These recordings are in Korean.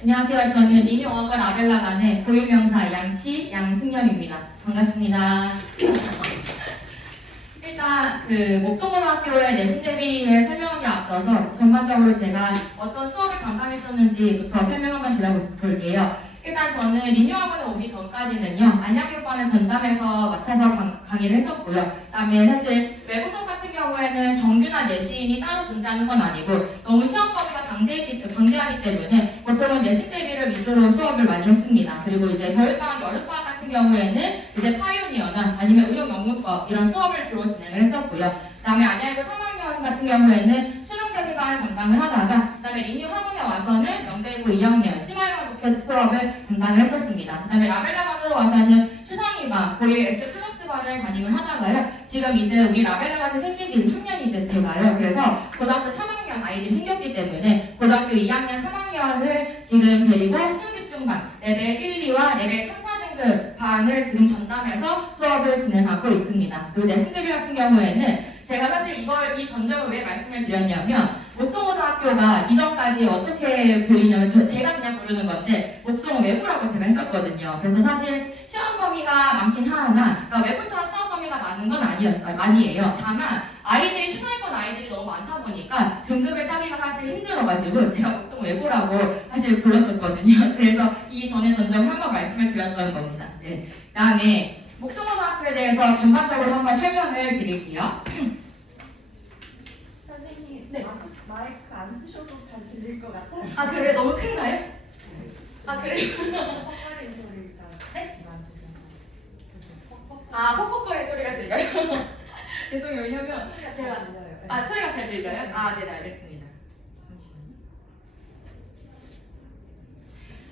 안녕하세요. 저는 리뉴어가 라벨라반의 고유명사 양치 양승현입니다. 반갑습니다. 일단 목동고등학교의 내신 대비에 설명하기 앞서서 전반적으로 제가 어떤 수업을 담당했었는지부터 설명 한번 드려볼게요. 일단 저는 리뉴어학원에 오기 전까지는요, 안양교과는 전담해서 맡아서 강의를 했었고요. 그다음에 사실 외부 수업 같은 경우에는 정규나 내신이 따로 존재하는 건 아니고 너무 시험 범위가 방대하기 때문에 보통은 내신 대비를 위주로 수업을 많이 했습니다. 그리고 이제 겨울방학, 여름방학 같은 경우에는 이제 파이오니어나 아니면 의료명문법 이런 수업을 주로 진행을 했었고요. 그다음에 안양고 3학년 같은 경우에는 수능 대비반을 담당을 하다가 그다음에 리뉴 학원에 와서는 명대고 2학년 심화영어 독해 수업을 담당을 했었습니다. 그다음에 라벨라반으로 와서는 추상이반, 고1 S 플러스 반을 담임을 하다가요. 지금 이제 우리 라벨라반이 생긴 지 3년이 이제 돼가요. 그래서 고등학교 3학년 아이들이 생겼기 때문에 고등학교 2학년, 3학년을 지금 데리고 수능 집중반 레벨 1, 2와 레벨 3, 4등급 반을 지금 전담해서 수업을 진행하고 있습니다. 그리고 내신 대비 같은 경우에는 제가 사실 이 전적을 왜 말씀을 드렸냐면 목동고등학교가 이전까지 어떻게 불리냐면 제가 그냥 부르는 건데 목동 외부라고 제가 했었거든요. 그래서 사실 시험 범위가 많긴 하나 그러니까 외부처럼 시험 범위가 많은 건 아니에요. 다만 아이들이 추천했던 아이들이 너무 많다 보니까 등급을 따기가 사실 힘들어가지고 제가 목동 외부라고 사실 불렀었거든요. 그래서 이 전에 전적을 한번 말씀을 드렸던 겁니다. 네. 그다음에 목동고등학교에 대해서 전반적으로 한번 설명을 드릴게요. 선생님, 네. 마이크 안 쓰셔도 잘 들릴 것 같아요. 아 그래요? 너무 큰가요? 아 그래요? 헛거리는 소리가 네? 퍽퍽. 아 퍽퍽거리는 소리가 들려요? 죄송해요. 왜냐면 제가 들려요. 아 소리가 잘 들려요? 아 네네 알겠습니다.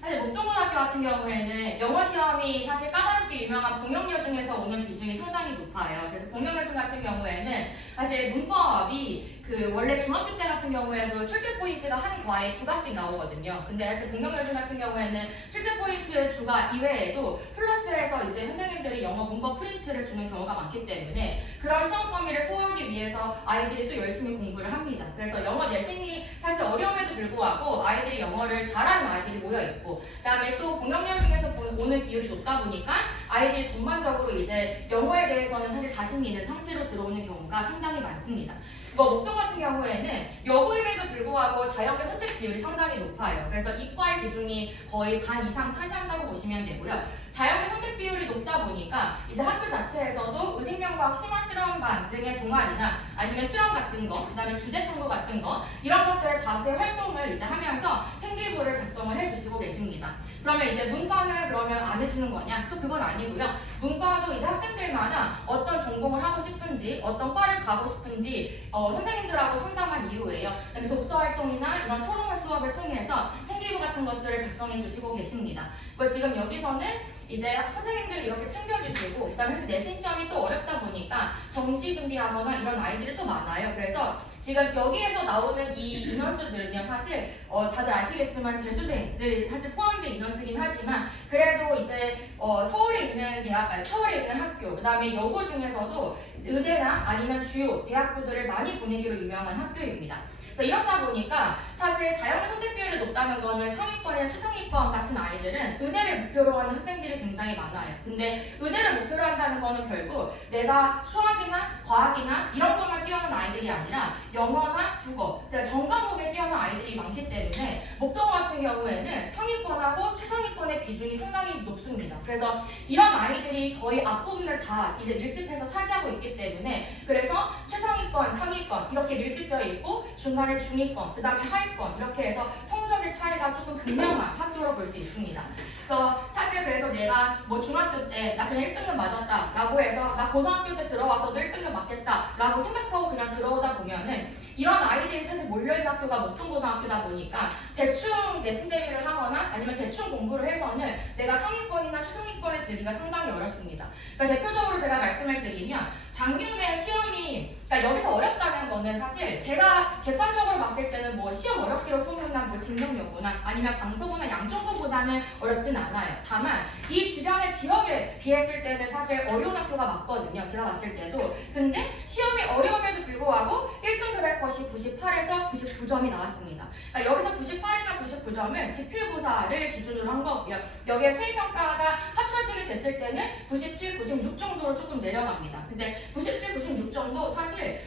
사실 목동고등학교 같은 경우에는 영어 시험이 사실 까다롭게 유명한 봉영여 중에서 오는 비중이 상당히 높아요. 그래서 봉영여 중 같은 경우에는 사실 문법이 원래 중학교 때 같은 경우에도 출제 포인트가 한 과에 2가씩 나오거든요. 근데 사실 봉영여 중 같은 경우에는 출제 포인트 2가 이외에도 플러스해서 이제 선생님들이 영어 문법 프린트를 주는 경우가 많기 때문에 그런 시험 범위를 소화하기 위해서 아이들이 또 열심히 공부를 합니다. 그래서 영어 내신이 사실 어려움에도 불구하고 아이들이 영어를 잘하는 아이들이 모여 있고 그다음에 또 공격력 중에서 오는 비율이 높다 보니까 아이들이 전반적으로 이제 영어에 대해서는 사실 자신이 있는 상태로 들어오는 경우가 상당히 많습니다. 목동 같은 경우에는 여고임에도 불구하고 자연계 선택 비율이 상당히 높아요. 그래서 이과의 비중이 거의 반 이상 차지한다고 보시면 되고요. 자연계 선택 비율이 높다 보니까 이제 학교 자체에서도 의생명과학 심화실험반 등의 동아리나 아니면 실험 같은 거, 그다음에 주제 탐구 같은 거 이런 것들의 다수의 활동을 이제 하면서 생기부를 작성을 해주시고 계십니다. 그러면 이제 문과는 그러면 안 해주는 거냐? 또 그건 아니고요. 문과도 이제 학생들마다 어떤 전공을 하고 싶은지, 어떤 과를 가고 싶은지 선생님들하고 상담한 이후에요. 그다음에 독서 활동이나 이런 토론 수업을 통해서 생기부 같은 것들을 작성해 주시고 계십니다. 지금 여기서는 이제 선생님들 이렇게 챙겨주시고 그다음에 사실 내신 시험이 또 어렵다 보니까 정시 준비하거나 이런 아이들이 또 많아요. 그래서 지금 여기에서 나오는 이 인원수들은요 사실 다들 아시겠지만 재수생들 사실 포함된 인원수긴 하지만 그래도 이제 서울에 있는 서울에 있는 학교 그다음에 여고 중에서도 의대나 아니면 주요 대학교들을 많이 보내기로 유명한 학교입니다. 이렇다 보니까 사실 자연계 선택 비율이 높다는 거는 상위권이나 최상위권 같은 아이들은 의대를 목표로 하는 학생들이 굉장히 많아요. 근데 의대를 목표로 한다는 거는 결국 내가 수학이나 과학이나 이런 것만 뛰어난 아이들이 아니라 영어나 국어, 전 과목에 뛰어난 아이들이 많기 때문에 목동 같은 경우에는 상위권하고 최상위권의 비중이 상당히 높습니다. 그래서 이런 아이들이 거의 앞부분을 다 이제 밀집해서 차지하고 있기 때문에 그래서 최상위권, 상위권 이렇게 밀집되어 있고 중간에 중위권, 그 다음에 하위권 이렇게 해서 성적의 차이가 조금 극명한 학교로 볼 수 있습니다. 그래서 내가 중학교 때 나 그냥 1등급 맞았다 라고 해서 나 고등학교 때 들어와서도 1등급 맞겠다 라고 생각하고 그냥 들어오다 보면은 이런 아이들이 사실 몰려있는 학교가 목동고등학교다 보니까 대충 내신 대비를 하거나 아니면 대충 공부를 해서는 내가 상위권이나 최상위권에 들기가 상당히 어렵습니다. 대표적으로 제가 말씀을 드리면 작년에 시험이 여기서 어렵다는 거는 사실 제가 객관적으로 봤을 때는 시험 어렵기로 소문난 진경여고나 아니면 강서구나 양정구보다는 어렵진 않아요. 다만 이 주변의 지역에 비했을 때는 사실 어려운 학교가 맞거든요. 제가 봤을 때도. 근데 시험이 어려움에도 불구하고 1등급의 것이 98에서 99점이 나왔습니다. 그러니까 여기서 98이나 99점은 지필고사를 기준으로 한 거고요. 여기에 수행평가가 합쳐지게 됐을 때는 97, 96 정도로 조금 내려갑니다. 근데 97, 96 정도 사실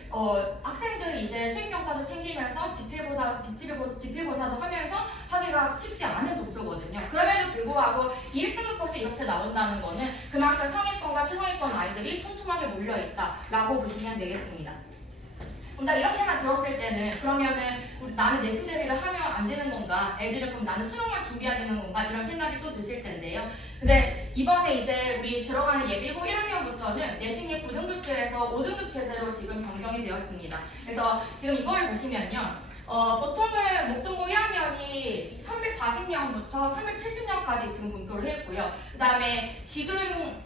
학생들이 이제 수행평가도 챙기면서 지필고사도 하면서 하기가 쉽지 않은 점수거든요. 그럼에도 불구하고 1등급 컷이 이렇게 나온다는 거는 그만큼 상위권과 최상위권 아이들이 촘촘하게 몰려있다라고 보시면 되겠습니다. 나 이렇게만 들었을 때는 그러면은 나는 내신 대비를 하면 안 되는 건가? 애들은 그럼 나는 수능만 준비해야 되는 건가? 이런 생각이 또 드실 텐데요. 근데 이번에 이제 우리 들어가는 예비고 1학년부터는 내신이 9등급제에서 5등급 체제로 지금 변경이 되었습니다. 그래서 지금 이걸 보시면요. 보통은 목동고 1학년이 340명부터 370명까지 지금 분포를 했고요. 그 다음에 지금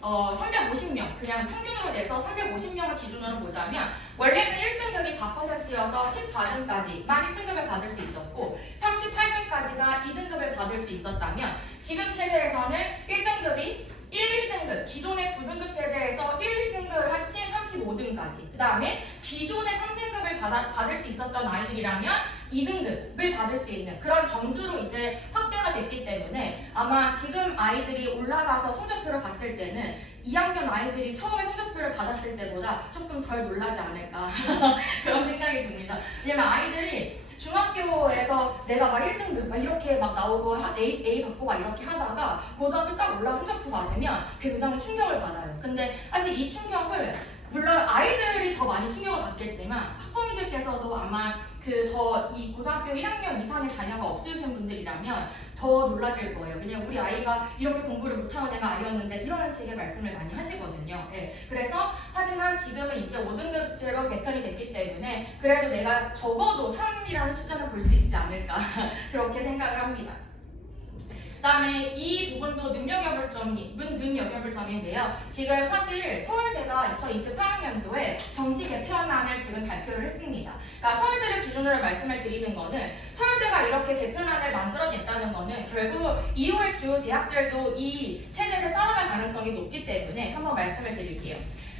350명, 그냥 평균으로 내서 350명을 기준으로 보자면 원래는 1등급이 4%여서 14등까지만 1등급을 받을 수 있었고 38등까지가 2등급을 받을 수 있었다면 지금 체제에서는 1등급이 1등급, 기존의 9등급 체제에서 1, 2등급을 합친 35등까지 그 다음에 기존의 3등급을 받을 수 있었던 아이들이라면 2등급을 받을 수 있는 그런 점수로 이제 확대가 됐기 때문에 아마 지금 아이들이 올라가서 성적표를 봤을 때는 2학년 아이들이 처음에 성적표를 받았을 때보다 조금 덜 놀라지 않을까 그런 생각이 듭니다. 왜냐면 아이들이 중학교에서 내가 막 1등급 막 이렇게 막 나오고 A 받고 막 이렇게 하다가 고등학교 딱 올라 성적표 받으면 굉장히 충격을 받아요. 근데 사실 이 충격을 물론 아이들이 더 많이 충격을 받겠지만 학부모님들께서도 아마 이 고등학교 1학년 이상의 자녀가 없으신 분들이라면 더 놀라실 거예요. 왜냐면 우리 아이가 이렇게 공부를 못하는 애가 아니었는데 이런 식의 말씀을 많이 하시거든요. 예. 그래서 하지만 지금은 이제 5등급제로 개편이 됐기 때문에 그래도 내가 적어도 3이라는 숫자는 볼 수 있지 않을까 그렇게 생각을 합니다. 그 다음에 이 부분도 능력여볼 점인데요. 지금 사실 서울대가 2028학년도에 정시 개편안을 지금 발표를 했습니다. 그러니까 서울대를 기준으로 말씀을 드리는 거는 서울대가 이렇게 개편안을 만들어냈다는 거는 결국 이후의 주요 대학들도 이 체제를 따라갈 가능성이 높기 때문에 한번 말씀을 드릴게요.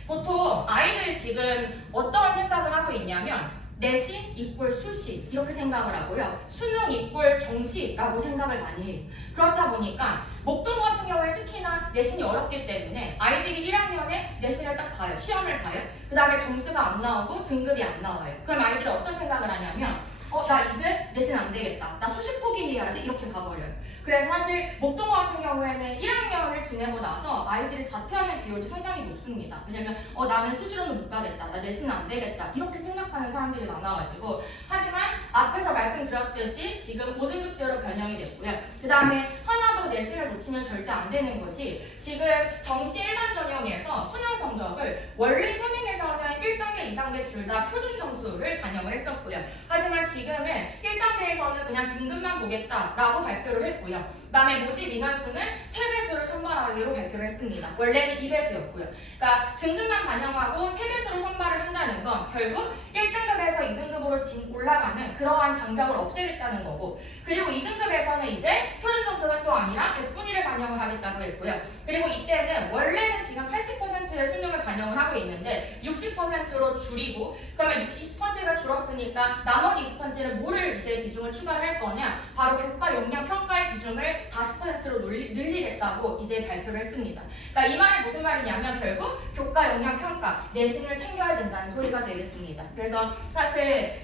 보통 아이들이 지금 어떤 생각을 하고 있냐면 내신 이꼴 수시 이렇게 생각을 하고요. 수능 이꼴 정시라고 생각을 많이 해요. 그렇다 보니까 목동고 같은 경우에 특히나 내신이 어렵기 때문에 아이들이 1학년에 내신을 딱 봐요. 시험을 봐요. 그 다음에 점수가 안 나오고 등급이 안 나와요. 그럼 아이들이 어떤 생각을 하냐면 나 이제 내신 안 되겠다. 나 수시 포기해야지 이렇게 가버려요. 그래서 사실 목동고 같은 경우에는 1학년을 지내고 나서 아이들이 자퇴하는 비율이 상당히 높습니다. 왜냐면 나는 수시로는 못 가겠다. 나 내신 안 되겠다. 이렇게 생각하는 사람들이 많아가지고 하지만 앞에서 말씀드렸듯이 지금 5등급제로 변형이 됐고요. 그 다음에 하나 더 내신을 놓치면 절대 안 되는 것이 지금 정시 일반 전형에서 수능 성적을 원래 현행에서는 1단계, 2단계 둘 다 표준 점수를 반영을 했었고요. 하지만 지금은 1단계에서는 그냥 등급만 보겠다라고 발표를 했고요. 그 다음에 모집 인원수는 3배수를 선발하기로 발표를 했습니다. 원래는 2배수였고요. 그러니까 등급만 반영하고 3배수로 선발을 한다는 건 결국 1등급에서 2등급으로 올라가는 그러한 장벽을 없애겠다는 거고 그리고 2등급에서는 이제 표준 점수가 또 아니라 100분위 1을 반영을 하겠다고 했고요. 그리고 이때는 원래는 지금 80%의 수능을 반영을 하고 있는데 60%로 줄이고 그러면 20%가 줄었으니까 나머지 20%는 뭐를 이제 비중을 추가를 할 거냐 바로 교과 역량 평가의 비중을 40%로 늘리겠다고 이제 발표를 했습니다. 그러니까 이 말이 무슨 말이냐면 결국 교과 역량 평가 내신을 챙겨야 된다는 소리가 되겠습니다. 그래서 사실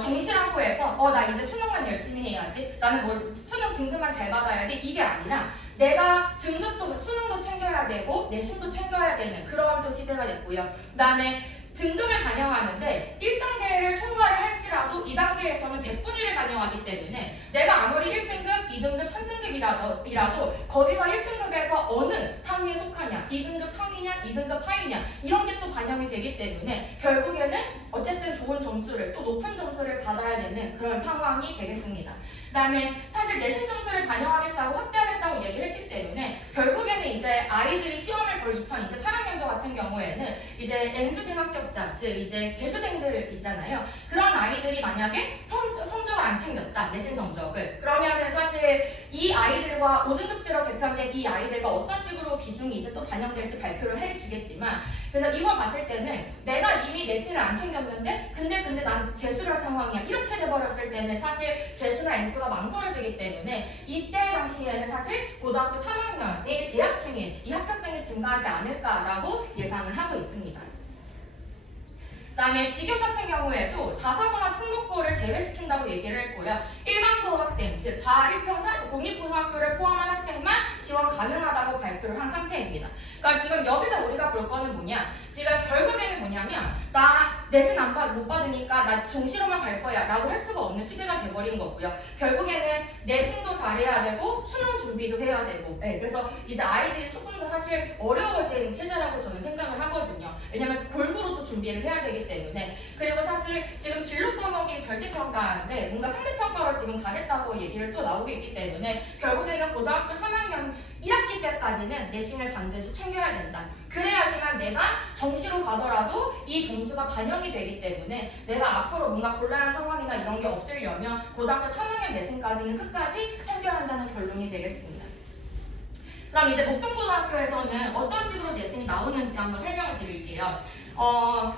정시라고 해서 나 이제 수능만 열심히 해야지 나는 뭐 수능 등급만 잘 받아야지 이게 아니라 내가 등급도 수능도 챙겨야 되고 내신도 챙겨야 되는 그러한 또 시대가 됐고요. 그 다음에 등급을 반영하는데 1단계를 통과를 할지라도 2단계에서는 100분위를 반영하기 때문에 내가 아무리 1등급, 2등급, 3등급이라도 거기서 1등급에서 어느 상위에 속하냐 2등급 상위냐 2등급 하위냐 이런 게 또 반영이 되기 때문에 결국에는 어쨌든 좋은 점수를 또 높은 점수를 받아야 되는 그런 상황이 되겠습니다. 그 다음에 사실 내신 점수를 반영하겠다고 확대하겠다고 얘기를 했기 때문에 결국에는 이제 아이들이 시험을 볼 2028학년도 같은 경우에는 이제 N수생 합격자, 즉 이제 재수생들 있잖아요. 그런 아이들이 만약에 성적을 안 챙겼다, 내신 성적을. 그러면은 사실 이 아이들과 5등급제로 개편된 이 아이들과 어떤 식으로 비중이 이제 또 반영될지 발표를 해주겠지만, 그래서 이걸 봤을 때는 내가 이미 내신을 안 챙겼는데 근데 난 재수를 할 상황이야, 이렇게 돼버렸을 때는 사실 재수나 N수가 망설여지기 때문에 이때 당시에는 사실 고등학교 3학년에 재학 중인 이 합격생이 증가하지 않을까라고 예상을 하고 있습니다. 그다음에 직육 같은 경우에도 자사고나 특목고를 제외시킨다고 얘기를 했고요. 일반고 학생, 즉 자1평 공립고등학교를 포함한 학생만 지원 가능하다고 발표를 한 상태입니다. 그러니까 지금 여기서 우리가 볼 거는 뭐냐? 지금 결국에는 뭐냐면 나 내신 못 받으니까 나 종시로만 갈 거야 라고 할 수가 없는 시대가 돼버린 거고요. 결국에는 내신도 잘해야 되고 수능 준비도 해야 되고, 네, 그래서 이제 아이들이 조금 더 사실 어려워진 체제라고 저는 생각을 하거든요. 왜냐면 골고루 또 준비를 해야 되기 때문에. 그리고 사실 지금 진로 과목인 절대평가인데 뭔가 상대평가로 지금 가겠다고 얘기를 또 나오고 있기 때문에 결국에는 고등학교 3학년 1학기 때까지는 내신을 반드시 챙겨야 된다. 그래야지만 내가 정시로 가더라도 이 점수가 반영이 되기 때문에 내가 앞으로 뭔가 곤란한 상황이나 이런 게 없으려면 고등학교 3학년 내신까지는 끝까지 챙겨야 한다는 결론이 되겠습니다. 그럼 이제 목동고등학교에서는 어떤 식으로 내신이 나오는지 한번 설명을 드릴게요.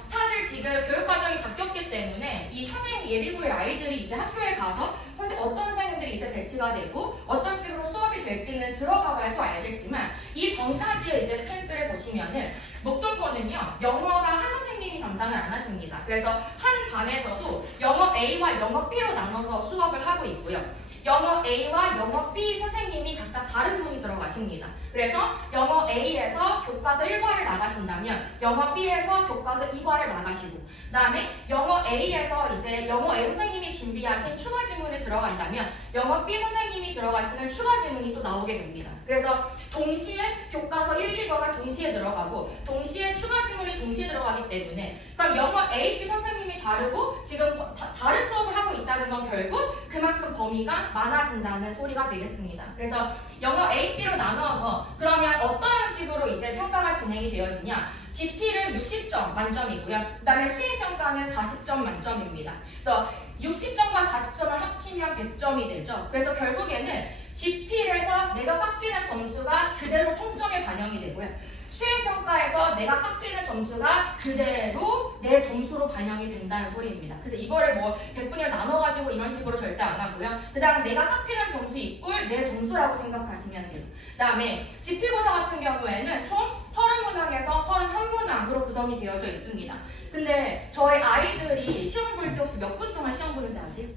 사실 지금 교육과정이 바뀌었기 때문에 이 현행 예비고일 아이들이 이제 학교에 가서 사실 어떤 선생님들이 이제 배치가 되고 어떤 식으로 수업이 될지는 들어가 봐야 또 알겠지만 이 전사지의 이제 스탠스를 보시면은 목동고는요, 영어가 한 선생님이 담당을 안 하십니다. 그래서 한 반에서도 영어 A와 영어 B로 나눠서 수업을 하고 있고요. 영어 A와 영어 B 선생님이 각각 다른 분이 들어가십니다. 그래서 영어 A에서 교과서 1과를 나가신다면 영어 B에서 교과서 2과를 나가시고, 그 다음에 영어 A에서 이제 영어 A 선생님이 준비하신 추가 지문을 들어간다면 영어 B 선생님이 들어가시는 추가 지문이 또 나오게 됩니다. 그래서 동시에 교과서 1, 2과가 동시에 들어가고 동시에 추가 지문이 동시에 들어가기 때문에, 그럼 영어 A, B 선생님이 다르고 지금 다른 수업을 하고 있다는 건 결국 그만큼 범위가 많아진다는 소리가 되겠습니다. 그래서 영어 A, B로 나누어서 그러면 어떤 식으로 이제 평가가 진행이 되어지냐? GP는 60점 만점이고요. 그 다음에 수행평가는 40점 만점입니다. 그래서 60점과 40점을 합치면 100점이 되죠. 그래서 결국에는 GP에서 내가 깎이는 점수가 그대로 총점에 반영이 되고요. 수행평가에서 내가 깎이는 점수가 그대로 내 점수로 반영이 된다는 소리입니다. 그래서 이거를 뭐 100분을 나눠가지고 이런 식으로 절대 안 하고요. 그 다음 내가 깎이는 점수 이꼴 내 점수라고 생각하시면 돼요. 그 다음에 지필고사 같은 경우에는 총 30문항에서 31문항으로 구성이 되어져 있습니다. 근데 저희 아이들이 시험 볼 때 혹시 몇 분 동안 시험 보는지 아세요?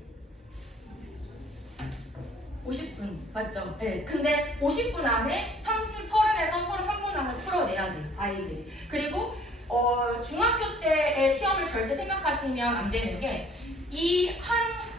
50분 맞죠? 네. 근데 50분 안에 30에서 31문항을 풀어내야 돼요, 아이들이. 그리고 중학교 때의 시험을 절대 생각하시면 안 되는 게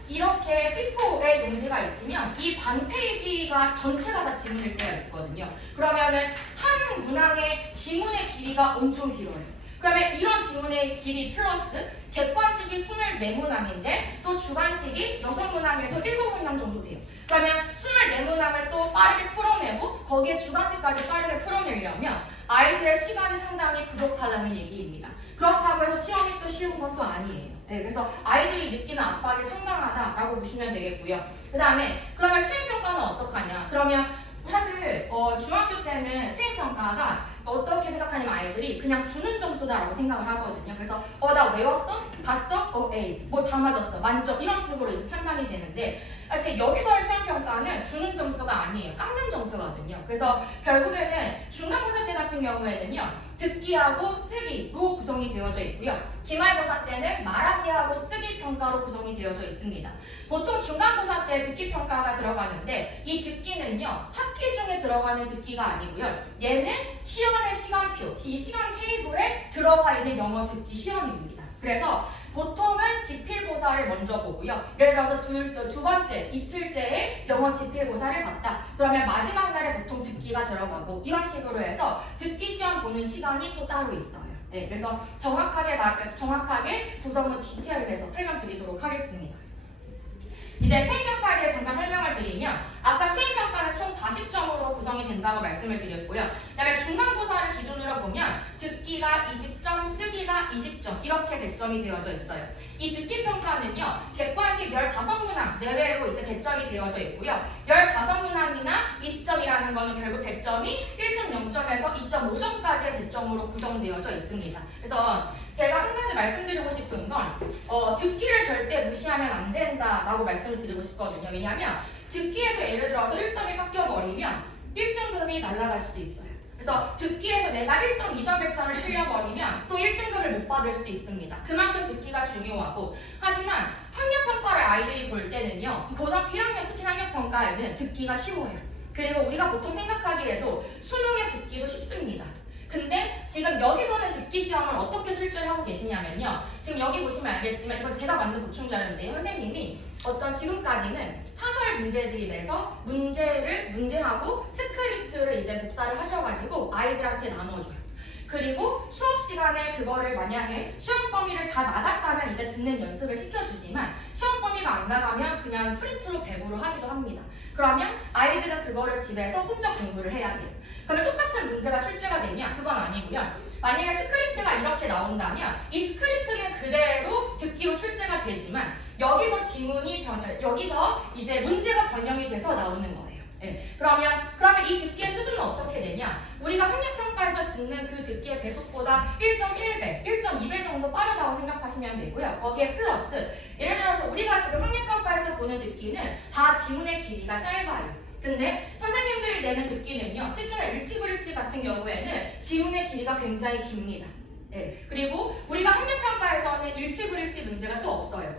이렇게 삐뽀의 용지가 있으면 이 반 페이지가 전체가 다 지문일 때가 있거든요. 그러면은 한 문항의 지문의 길이가 엄청 길어요. 그러면 이런 지문의 길이 플러스 객관식이 24문항인데 또 주관식이 6문항에서 7문항 정도 돼요. 그러면 24문항을 또 빠르게 풀어내고 거기에 주관식까지 빠르게 풀어내려면 아이들의 시간이 상당히 부족하다는 얘기입니다. 그렇다고 해서 시험이 또 쉬운 건 또 아니에요. 네, 그래서 아이들이 느끼는 압박이 상당하다라고 보시면 되겠고요. 그 다음에 그러면 수행평가는 어떡하냐? 그러면 사실 중학교 때는 수행평가가 어떻게 생각하냐면 아이들이 그냥 주는 점수다라고 생각을 하거든요. 그래서 나 외웠어? 봤어? A. 뭐 다 맞았어. 만점. 이런 식으로 이제 판단이 되는데 사실 여기서의 수행평가는 주는 점수가 아니에요. 깎는 점수거든요. 그래서 결국에는 중간고사 때 같은 경우에는요. 듣기하고 쓰기로 구성이 되어져 있고요. 기말고사 때는 말하기하고 쓰기 평가로 구성이 되어져 있습니다. 보통 중간고사 때 듣기 평가가 들어가는데 이 듣기는요. 학기 중에 들어가는 듣기가 아니고요. 얘는 시험의 시간표, 이 시간 테이블에 들어가 있는 영어 듣기 시험입니다. 그래서 보통은 지필고사를 먼저 보고요. 예를 들어서 두 번째, 이틀째에 영어 지필고사를 봤다. 그러면 마지막 날에 보통 듣기가 들어가고 이런 식으로 해서 듣기 시험 보는 시간이 또 따로 있어요. 네, 그래서 정확하게 구성은 디테일해서 설명드리도록 하겠습니다. 이제 수행평가에 대해 잠깐 설명을 드리면 아까 수행평가는 총 40점으로 구성이 된다고 말씀을 드렸고요. 그다음에 중간고사를 기준으로 보면 듣기가 20점, 쓰기가 20점 이렇게 배점이 되어져 있어요. 이 듣기 평가는요, 객관식 15문항 내외로 이제 배점이 되어져 있고요. 15문항이나 20점이라는 거는 결국 배점이 1.0점에서 2.5점까지의 배점으로 구성되어져 있습니다. 그래서 제가 한 가지 말씀드리고 싶은 건 듣기를 절대 무시하면 안 된다라고 말씀을 드리고 싶거든요. 왜냐하면 듣기에서 예를 들어서 1점이 깎여버리면 1등급이 날아갈 수도 있어요. 그래서 듣기에서 내가 1.2점 배점을 틀려버리면 또 1등급을 못 받을 수도 있습니다. 그만큼 듣기가 중요하고, 하지만 학력평가를 아이들이 볼 때는요, 고등학교 1학년 특히 학력평가에는 듣기가 쉬워요. 그리고 우리가 보통 생각하기에도 수능에 듣기도 쉽습니다. 근데 지금 여기서는 듣기 시험을 어떻게 출제를 하고 계시냐면요, 지금 여기 보시면 알겠지만 이건 제가 만든 보충 자료인데요, 선생님이 어떤 지금까지는 사설 문제집이 내서 문제하고 스크립트를 이제 복사를 하셔가지고 아이들한테 나눠줘요. 그리고 수업 시간에 그거를 만약에 시험 범위를 다 나갔다면 이제 듣는 연습을 시켜주지만, 시험 범위가 안 나가면 그냥 프린트로 배부를 하기도 합니다. 그러면 아이들은 그거를 집에서 혼자 공부를 해야 돼요. 그러면 똑같은 문제가 출제가 되냐? 그건 아니고요. 만약에 스크립트가 이렇게 나온다면 이 스크립트는 그대로 듣기로 출제가 되지만 여기서 여기서 이제 문제가 변형이 돼서 나오는 거예요. 네. 그러면 이 듣기의 수준은 어떻게 되냐? 우리가 학력평가에서 듣는 그 듣기의 배속보다 1.1배, 1.2배 정도 빠르다고 생각하시면 되고요. 거기에 플러스, 예를 들어서 우리가 지금 학력평가에서 보는 듣기는 다 지문의 길이가 짧아요. 근데 선생님들이 내는 듣기는요, 특히나 일치불일치 같은 경우에는 지문의 길이가 굉장히 깁니다. 네. 그리고 우리가 학력평가에서는 일치불일치 문제가 또 없어요.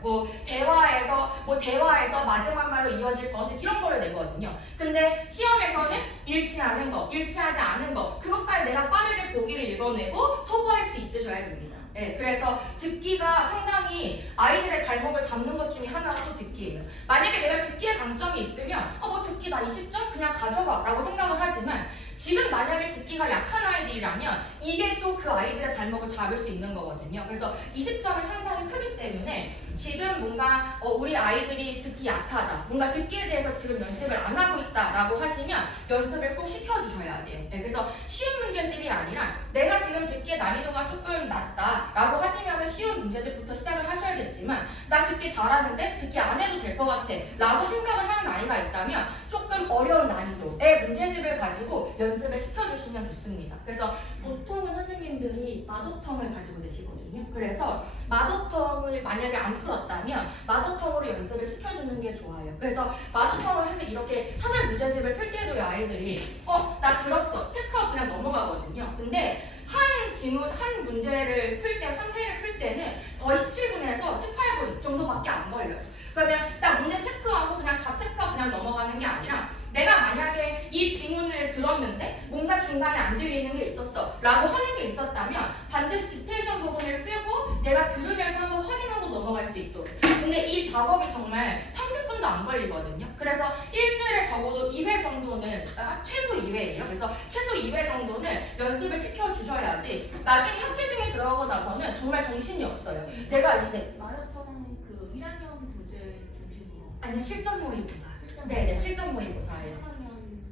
대화에서 마지막 말로 이어질 것은 이런 거를 내거든요. 근데 시험에서는 일치하는 거, 일치하지 않은 거, 그것까지 내가 빠르게 보기를 읽어내고 소거할 수 있으셔야 됩니다. 네, 그래서 듣기가 상당히 아이들의 발목을 잡는 것 중에 하나가 또 듣기예요. 만약에 내가 듣기에 강점이 있으면 뭐 듣기 나 20점? 그냥 가져가 라고 생각을 하지만, 지금 만약에 듣기가 약한 아이들이라면 이게 또 그 아이들의 발목을 잡을 수 있는 거거든요. 그래서 20점이 상당히 크기 때문에 지금 뭔가 우리 아이들이 듣기 약하다, 뭔가 듣기에 대해서 지금 연습을 안 하고 있다라고 하시면 연습을 꼭 시켜주셔야 돼요. 네, 그래서 쉬운 문제집이 아니라 내가 지금 듣기의 난이도가 조금 낮다라고 하시면 쉬운 문제집부터 시작을 하셔야겠지만, 나 듣기 잘하는데 듣기 안 해도 될 것 같아 라고 생각을 하는 아이가 있다면 조금 어려운 난이도의 문제집을 가지고 연습을 시켜주시면 좋습니다. 그래서 보통은 선생님들이 마더텅을 가지고 계시거든요. 그래서 마더텅을 만약에 안 풀었다면 마더텅으로 연습을 시켜주는 게 좋아요. 그래서 마더텅을 해서 이렇게 사설 문제집을 풀 때도 아이들이 나 들었어 체크하고 그냥 넘어가거든요. 근데 한 문제를 풀 때, 한 회를 풀 때는 거의 17분에서 18분 정도밖에 안 걸려요. 그러면 딱 문제 체크하고 그냥 다 체크하고 그냥 넘어가는 게 아니라, 내가 만약에 이 지문을 들었는데 뭔가 중간에 안 들리는 게 있었어 라고 하는 게 있었다면 반드시 디테이션 부분을 쓰고 내가 들으면서 한번 확인하고 넘어갈 수 있도록. 근데 이 작업이 정말 30분도 안 걸리거든요. 그래서 일주일에 적어도 2회 정도는, 최소 2회예요. 그래서 최소 2회 정도는 연습을 시켜주셔야지 나중에 학기 중에 들어가고 나서는 정말 정신이 없어요. 내가 이제 마라톤은 그 1학년 교재 중심으로. 아니요, 실전 모의고사. 네네, 실전 모의고사예요.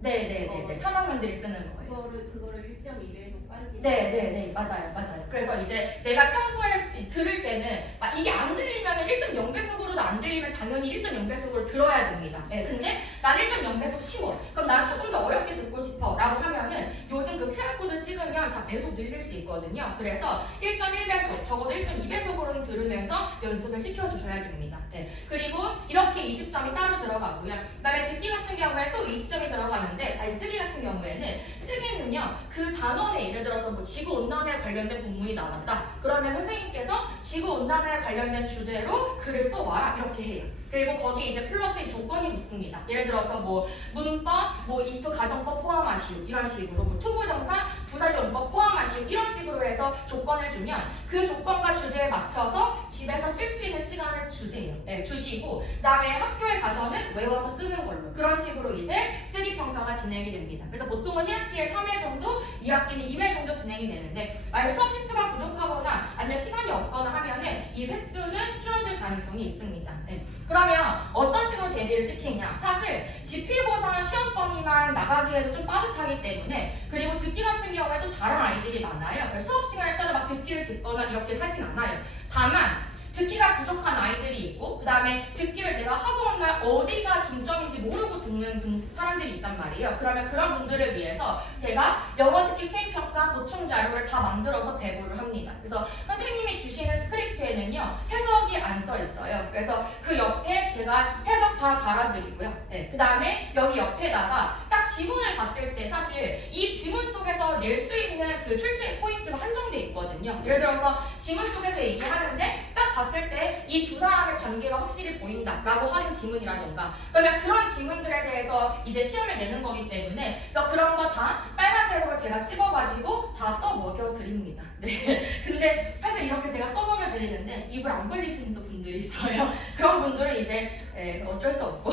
3학년들이 3학년들이 쓰는 거예요. 그거를 1.2배속 빠르게. 네네네, 맞아요. 그래서 이제 내가 평소에 들을 때는 이게 안 들리면 1.0배속으로도 안 들리면 당연히 1.0배속으로 들어야 됩니다. 네, 근데 난 1.0배속 쉬워. 그럼 난 조금 더 어렵게 듣고 싶어 라고 하면은 요즘 그 QR코드 찍으면 다 배속 늘릴 수 있거든요. 그래서 1.1배속, 적어도 1.2배속으로는 들으면서 연습을 시켜주셔야 됩니다. 네, 그리고 이렇게 20점이 따로 들어가고요. 그다음에 듣기 같은 경우에 또 20점이 들어가는데, 쓰기 같은 경우에는, 쓰기는요, 그 단원에 예를 들어서 뭐 지구온난화에 관련된 본문이 나왔다. 그러면 선생님께서 지구온난화에 관련된 주제로 글을 써와라 이렇게 해요. 그리고 거기에 이제 플러스의 조건이 있습니다. 예를 들어서 뭐 문법, 뭐 if 가정법 포함하시오 이런 식으로, 뭐 투부정사, 부사용법 포함하시오 이런 식으로 해서 조건을 주면 그 조건과 주제에 맞춰서 집에서 쓸 수 있는 시간을 주세요. 네, 주시고 그다음에 학교에 가서는 외워서 쓰는 걸로, 그런 식으로 이제 쓰기 평가가 교과가 진행이 됩니다. 그래서 보통은 1학기에 3회 정도, 2학기는 2회 정도 진행이 되는데 만약 수업 실수가 부족하거나 아니면 시간이 없거나 하면은 이 횟수는 줄어들 가능성이 있습니다. 네. 그러면 어떤 식으로 대비를 시키냐? 사실 지필고사 시험 범위만 나가기에도 좀 빠듯하기 때문에 그리고 듣기 같은 경우에도 잘하는 아이들이 많아요. 그래서 수업 시간에 따라 막 듣기를 듣거나 이렇게 하진 않아요. 다만 듣기가 부족한 아이들이 있고 그 다음에 듣기를 내가 하고 온 날 어디가 중점인지 모르고 듣는 사람들이 있단 말이에요. 그러면 그런 분들을 위해서 제가 영어 듣기 수행평가 보충 자료를 다 만들어서 배부를 합니다. 그래서 선생님이 주시는 스크립트에는요 해석이 안 써 있어요. 그래서 그 옆에 제가 해석 다 달아드리고요. 네, 그 다음에 여기 옆에다가 딱 지문을 봤을 때 사실 이 지문 속에서 낼 수 있는 그 출제 포인트가 한정돼 있거든요. 예를 들어서 지문 속에서 얘기하는데 딱 봤을 때 이 두 사람의 관계가 확실히 보인다라고 하는 지문이라던가 그러면 그런 지문들에 대해서 이제 시험을 내는 거기 때문에 그래서 그런 거 다 빨간색으로 제가 찝어가지고 다 떠먹여 드립니다. 네. 근데 사실 이렇게 제가 떠먹여 드리는데 입을 안 벌리시는 분들이 있어요. 그런 분들은 이제 어쩔 수 없고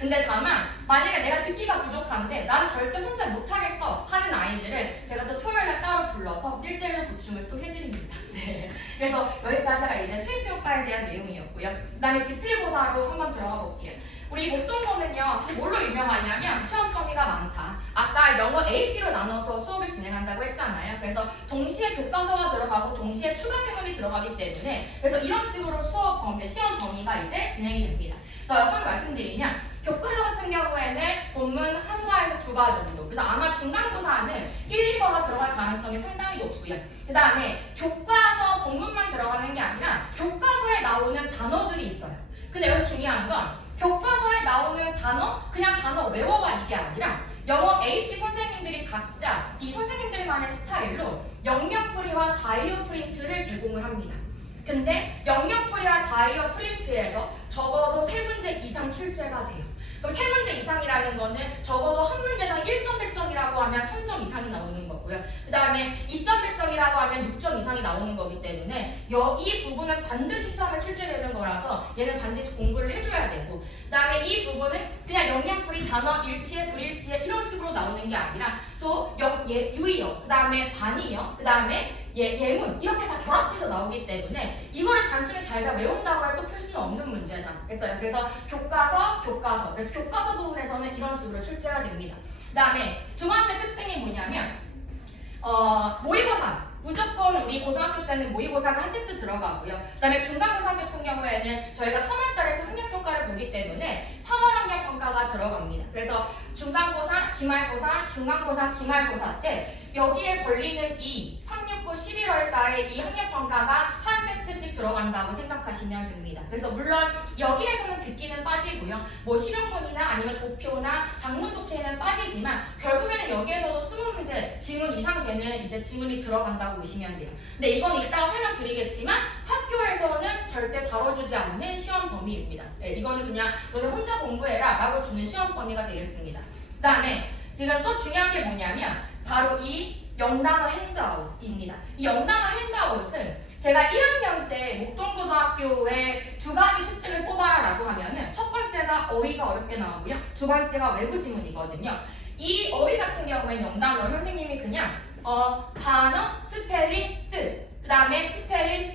근데 다만 만약에 내가 듣기가 부족한데 나는 절대 혼자 못하겠어 하는 아이들은 제가 또 토요일에 따로 불러서 1대1 보충을 또 해드립니다. 네. 그래서 여기까지가 이제 수행평가에 대한 내용이었고요. 그 다음에 지필고사로 한번 들어가 볼게요. 우리 목동고는요 뭘로 유명하냐면 시험 범위가 많다. 아까 영어 A, B로 나눠서 수업을 진행한다고 했잖아요. 그래서 동시에 교과서가 들어가고 동시에 추가 지문이 들어가기 때문에 그래서 이런 식으로 수업 범위, 시험 범위가 이제 진행이 됩니다. 그래서 한번 말씀드리면 교과서 같은 경우에는 본문 1과에서 2과 정도. 그래서 아마 중간고사는 1, 2과가 들어갈 가능성이 상당히 높고요. 그 다음에 교과서 본문만 들어가는 게 아니라 교과서에 나오는 단어들이 있어요. 근데 여기서 중요한 건 교과서에 나오는 단어, 그냥 단어 외워봐 이게 아니라 영어 AP 선생님들이 각자 이 선생님들만의 스타일로 영영풀이와 다이어 프린트를 제공을 합니다. 근데 영영풀이와 다이어 프린트에서 적어도 3문제 이상 출제가 돼요. 그럼 3문제 이상이라는 거는 적어도 한 문제당 1.1점이라고 하면 3점 이상이 나오는 거고요. 그 다음에 2.1점이라고 하면 6점 이상이 나오는 거기 때문에 이 부분은 반드시 시험에 출제되는 거라서 얘는 반드시 공부를 해줘야 되고 그 다음에 이 부분은 그냥 영양풀이 단어 일치에 불일치에 이런 식으로 나오는 게 아니라 또 유의어, 그 다음에 반의어, 그 다음에 예문 이렇게 다 결합해서 나오기 때문에 이거를 단순히 달다 외운다고 해도 풀 수는 없는 문제다. 그래서 교과서 그래서 교과서 부분에서는 이런 식으로 출제가 됩니다. 그 다음에 두 번째 특징이 뭐냐면 모의고사 무조건 우리 고등학교 때는 모의고사가 한 세트 들어가고요. 그 다음에 중간고사 같은 경우에는 저희가 3월달에 학력평가를 보기 때문에 3월 학력평가가 들어갑니다. 그래서 중간고사, 기말고사, 중간고사, 기말고사 때 여기에 걸리는 3, 6, 9, 11월 달에 이 학력평가가 한 세트씩 들어간다고 생각하시면 됩니다. 그래서 물론 여기에서는 듣기는 빠지고요. 뭐 실용문이나 아니면 도표나 작문 독해는 빠지지만 결국에는 여기에서도 20문제 지문 이상 되는 이제 지문이 들어간다고 보시면 돼요. 근데 이건 이따가 설명드리겠지만 학교에서는 절대 다뤄주지 않는 시험 범위입니다. 네, 이거는 그냥 너네 혼자 공부해라 라고 주는 시험 범위가 되겠습니다. 그 다음에 지금 또 중요한 게 뭐냐면 바로 이 영단어 핸드아웃입니다. 이 영단어 핸드아웃은 제가 1학년 때 목동고등학교에 2가지 특징을 뽑아라 라고 하면은 첫 번째가 어휘가 어렵게 나오고요. 두 번째가 외부 지문이거든요. 이 어휘 같은 경우에는 영단어 선생님이 그냥 단어, 스펠링, 뜻, 그 다음에 스펠링,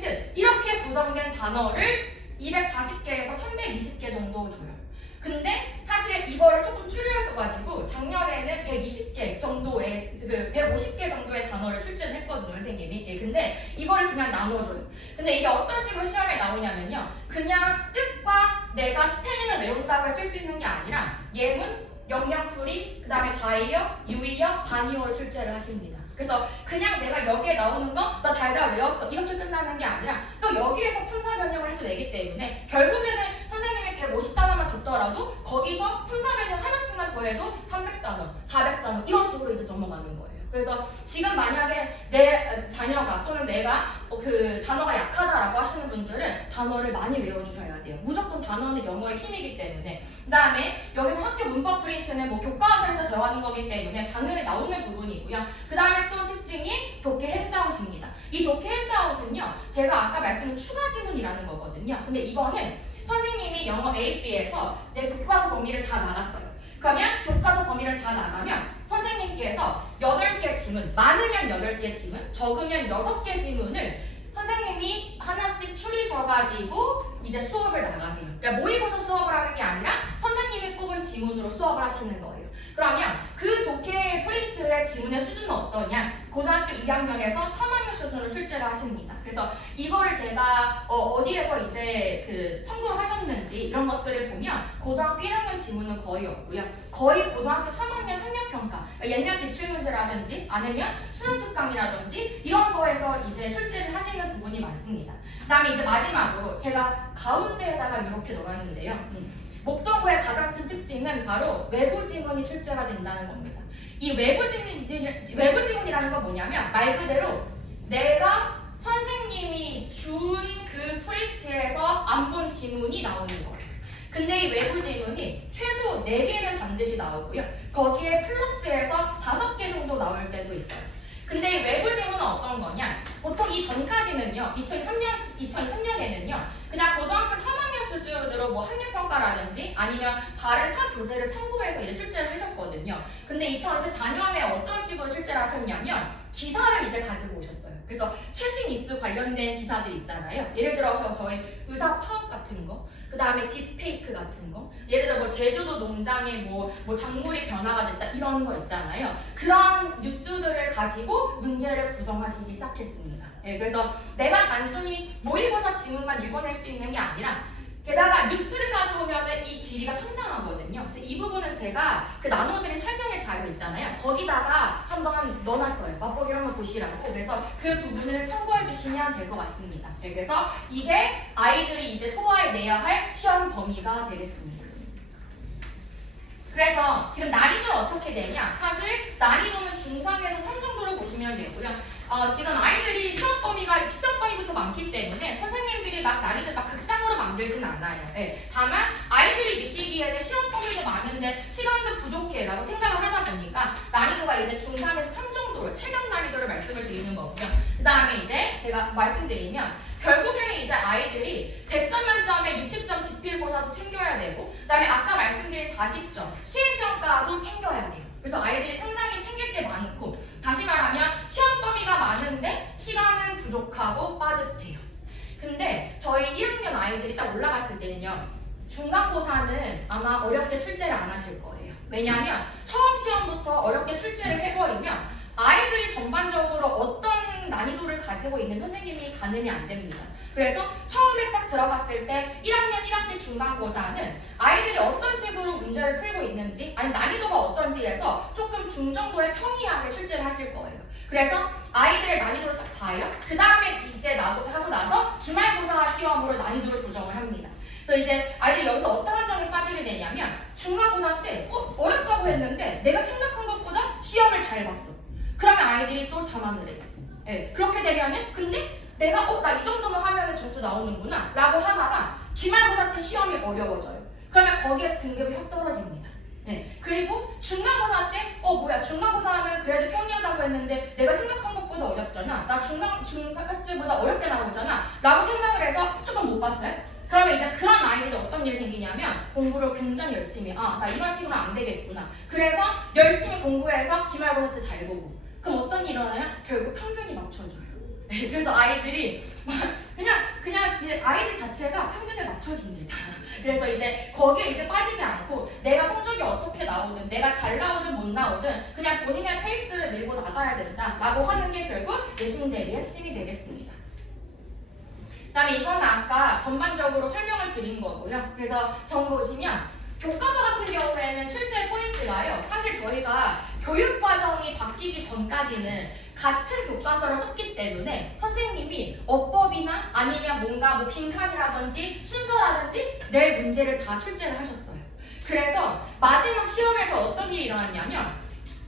뜻 이렇게 구성된 단어를 240개에서 320개 정도 줘요. 근데 사실 이거를 조금 줄여가지고 작년에는 120개 정도의 150개 정도의 단어를 출제를 했거든요, 선생님이. 예, 근데 이거를 그냥 나눠줘요. 근데 이게 어떤 식으로 시험에 나오냐면요, 그냥 뜻과 내가 스펠링을 외운다고 쓸 수 있는 게 아니라 예문, 영영풀이, 그 다음에 다이어, 유의어, 반의어를 출제를 하십니다. 그래서 그냥 내가 여기에 나오는 거 나 달달 외웠어 이렇게 끝나는 게 아니라 또 여기에서 품사 변형을 해서 내기 때문에 결국에는 선생님이 150단어만 줬더라도 거기서 품사 변형 하나씩만 더해도 300단어, 400단어 이런 식으로 이제 넘어가는 거예요. 그래서 지금 만약에 내 자녀가 또는 내가 그 단어가 약하다라고 하시는 분들은 단어를 많이 외워주셔야 돼요. 무조건 단어는 영어의 힘이기 때문에. 그 다음에 여기서 학교 문법 프린트는 뭐 교과서에서 들어가는 거기 때문에 당연히 나오는 부분이고요. 그 다음에 또 특징이 독해 핸드아웃입니다. 이 독해 핸드아웃은요, 제가 아까 말씀드린 추가 지문이라는 거거든요. 근데 이거는 선생님이 영어 A, B에서 내 교과서 범위를 다 나갔어요. 그러면 교과서 지문을 다 나가면 선생님께서 8개 지문, 많으면 8개 지문, 적으면 6개 지문을 선생님이 하나씩 추리셔가지고 이제 수업을 나가세요. 그러니까 모의고사 수업을 하는 게 아니라 선생님이 뽑은 지문으로 수업을 하시는 거예요. 그러면 그 독해 프린트의 지문의 수준은 어떠냐? 고등학교 2학년에서 3학년 수준으로 출제를 하십니다. 그래서 이거를 제가 어디에서 이제 그 참고를 하셨는지 이런 것들을 보면 고등학교 1학년 지문은 거의 없고요. 거의 고등학교 3학년 학력평가, 그러니까 옛날 기출문제라든지 아니면 수능특강이라든지 이런 거에서 이제 출제를 하시는 부분이 많습니다. 그 다음에 이제 마지막으로 제가 가운데에다가 이렇게 넣어놨는데요. 목동고의 가장 큰 특징은 바로 외부 지문이 출제가 된다는 겁니다. 이 외부 지문이라는 건 뭐냐면 말 그대로 내가 선생님이 준 그 프린트에서 안 본 지문이 나오는 거예요. 근데 이 외부 지문이 최소 4개는 반드시 나오고요. 거기에 플러스해서 5개 정도 나올 때도 있어요. 근데 이 외부 지문은 어떤 거냐? 보통 이 전까지는요, 2003년에는요, 그냥 고등학교 3학년 수준으로 뭐 학력평가라든지 아니면 다른 사교재를 참고해서 이제 출제를 하셨거든요. 근데 2024년에 어떤 식으로 출제를 하셨냐면 기사를 이제 가지고 오셨어요. 그래서 최신 이슈 관련된 기사들 있잖아요. 예를 들어서 저희 의사 파업 같은 거, 그 다음에 딥페이크 같은 거, 예를 들어 뭐 제주도 농장에 뭐 작물이 변화가 됐다 이런 거 있잖아요. 그런 뉴스들을 가지고 문제를 구성하시기 시작했습니다. 예, 그래서 내가 단순히 모의고사 지문만 읽어낼 수 있는 게 아니라 게다가 뉴스를 가져오면 이 길이가 상당하거든요. 그래서 이 부분은 제가 그 나눠드린 설명의 자료 있잖아요. 거기다가 한번 넣어놨어요. 맛보기를 한번 보시라고. 그래서 그 부분을 참고해 주시면 될 것 같습니다. 네, 그래서 이게 아이들이 이제 소화해내야 할 시험 범위가 되겠습니다. 그래서 지금 난이도는 어떻게 되냐? 사실 난이도는 중3에서 3 정도로 보시면 되고요. 지금 아이들이 시험 범위부터 많기 때문에 선생님들이 막 난이도를 막 극상으로 만들진 않아요. 네. 다만 아이들이 느끼기에는 시험 범위도 많은데 시간도 부족해라고 생각을 하다 보니까 난이도가 이제 중3에서 3 정도로 체감 난이도를 말씀을 드리는 거고요. 그 다음에 이제 제가 말씀드리면 결국에는 이제 아이들이 100점 만점에 60점 지필고사도 챙겨야 되고 그 다음에 아까 말씀드린 40점 수행평가도 챙겨야 돼요. 그래서 아이들이 상당히 챙길 게 많고 다시 말하면 시험 범위가 많은데 시간은 부족하고 빠듯해요. 근데 저희 1학년 아이들이 딱 올라갔을 때는요. 중간고사는 아마 어렵게 출제를 안 하실 거예요. 왜냐하면 처음 시험부터 어렵게 출제를 해버리면 아이들이 전반적으로 어떤 난이도를 가지고 있는 선생님이 가늠이 안 됩니다. 그래서 처음에 딱 들어갔을 때 1학년 1학기 중간고사는 아이들이 어떤 식으로 문제를 풀고 있는지 아니 난이도가 어떤지에서 조금 중정도의 평이하게 출제를 하실 거예요. 그래서 아이들의 난이도를 딱 봐요. 그 다음에 이제 하고 나서 기말고사 시험으로 난이도를 조정을 합니다. 그래서 이제 아이들이 여기서 어떤 함정에 빠지게 되냐면 중간고사 때 어렵다고 했는데 내가 생각한 것보다 시험을 잘 봤어. 그러면 아이들이 또 자만을 해요. 네, 그렇게 되면은 근데 내가 나 이 정도만 하면 점수 나오는구나 라고 하다가 기말고사 때 시험이 어려워져요. 그러면 거기에서 등급이 확 떨어집니다. 네, 그리고 중간고사 때 뭐야 중간고사는 그래도 평이하다고 했는데 내가 생각한 것보다 어렵잖아. 나 중간 때보다 어렵게 나오잖아 라고 생각을 해서 조금 못 봤어요. 그러면 이제 그런 아이들이 어떤 일이 생기냐면 공부를 굉장히 열심히 나 이런 식으로 안 되겠구나. 그래서 열심히 공부해서 기말고사 때 잘 보고 그럼 어떤 일이 일어나요? 결국 평균이 맞춰져요. 그래서 아이들이 그냥 이제 아이들 자체가 평균에 맞춰줍니다. 그래서 이제 거기에 이제 빠지지 않고 내가 성적이 어떻게 나오든 내가 잘 나오든 못 나오든 그냥 본인의 페이스를 밀고 나가야 된다라고 하는 게 결국 내신 대비의 핵심이 되겠습니다. 그다음에 이거는 아까 전반적으로 설명을 드린 거고요. 그래서 정 보시면 교과서 같은 경우에는 출제 포인트가요. 사실 저희가 교육과정이 바뀌기 전까지는 같은 교과서를 썼기 때문에 선생님이 어법이나 아니면 뭔가 뭐 빈칸이라든지 순서라든지 낼 문제를 다 출제를 하셨어요. 그래서 마지막 시험에서 어떤 일이 일어났냐면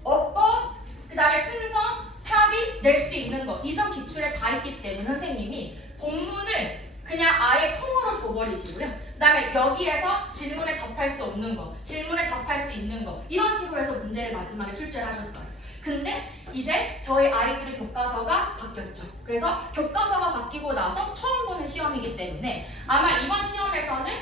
어법, 그 다음에 순서, 삽입 낼 수 있는 거 이전 기출에 다 있기 때문에 선생님이 본문을 그냥 아예 통으로 줘버리시고요. 그 다음에 여기에서 질문에 답할 수 없는 거, 질문에 답할 수 있는 거 이런 식으로 해서 문제를 마지막에 출제를 하셨어요. 근데 이제 저희 아이들의 교과서가 바뀌었죠. 그래서 교과서가 바뀌고 나서 처음 보는 시험이기 때문에 아마 이번 시험에서는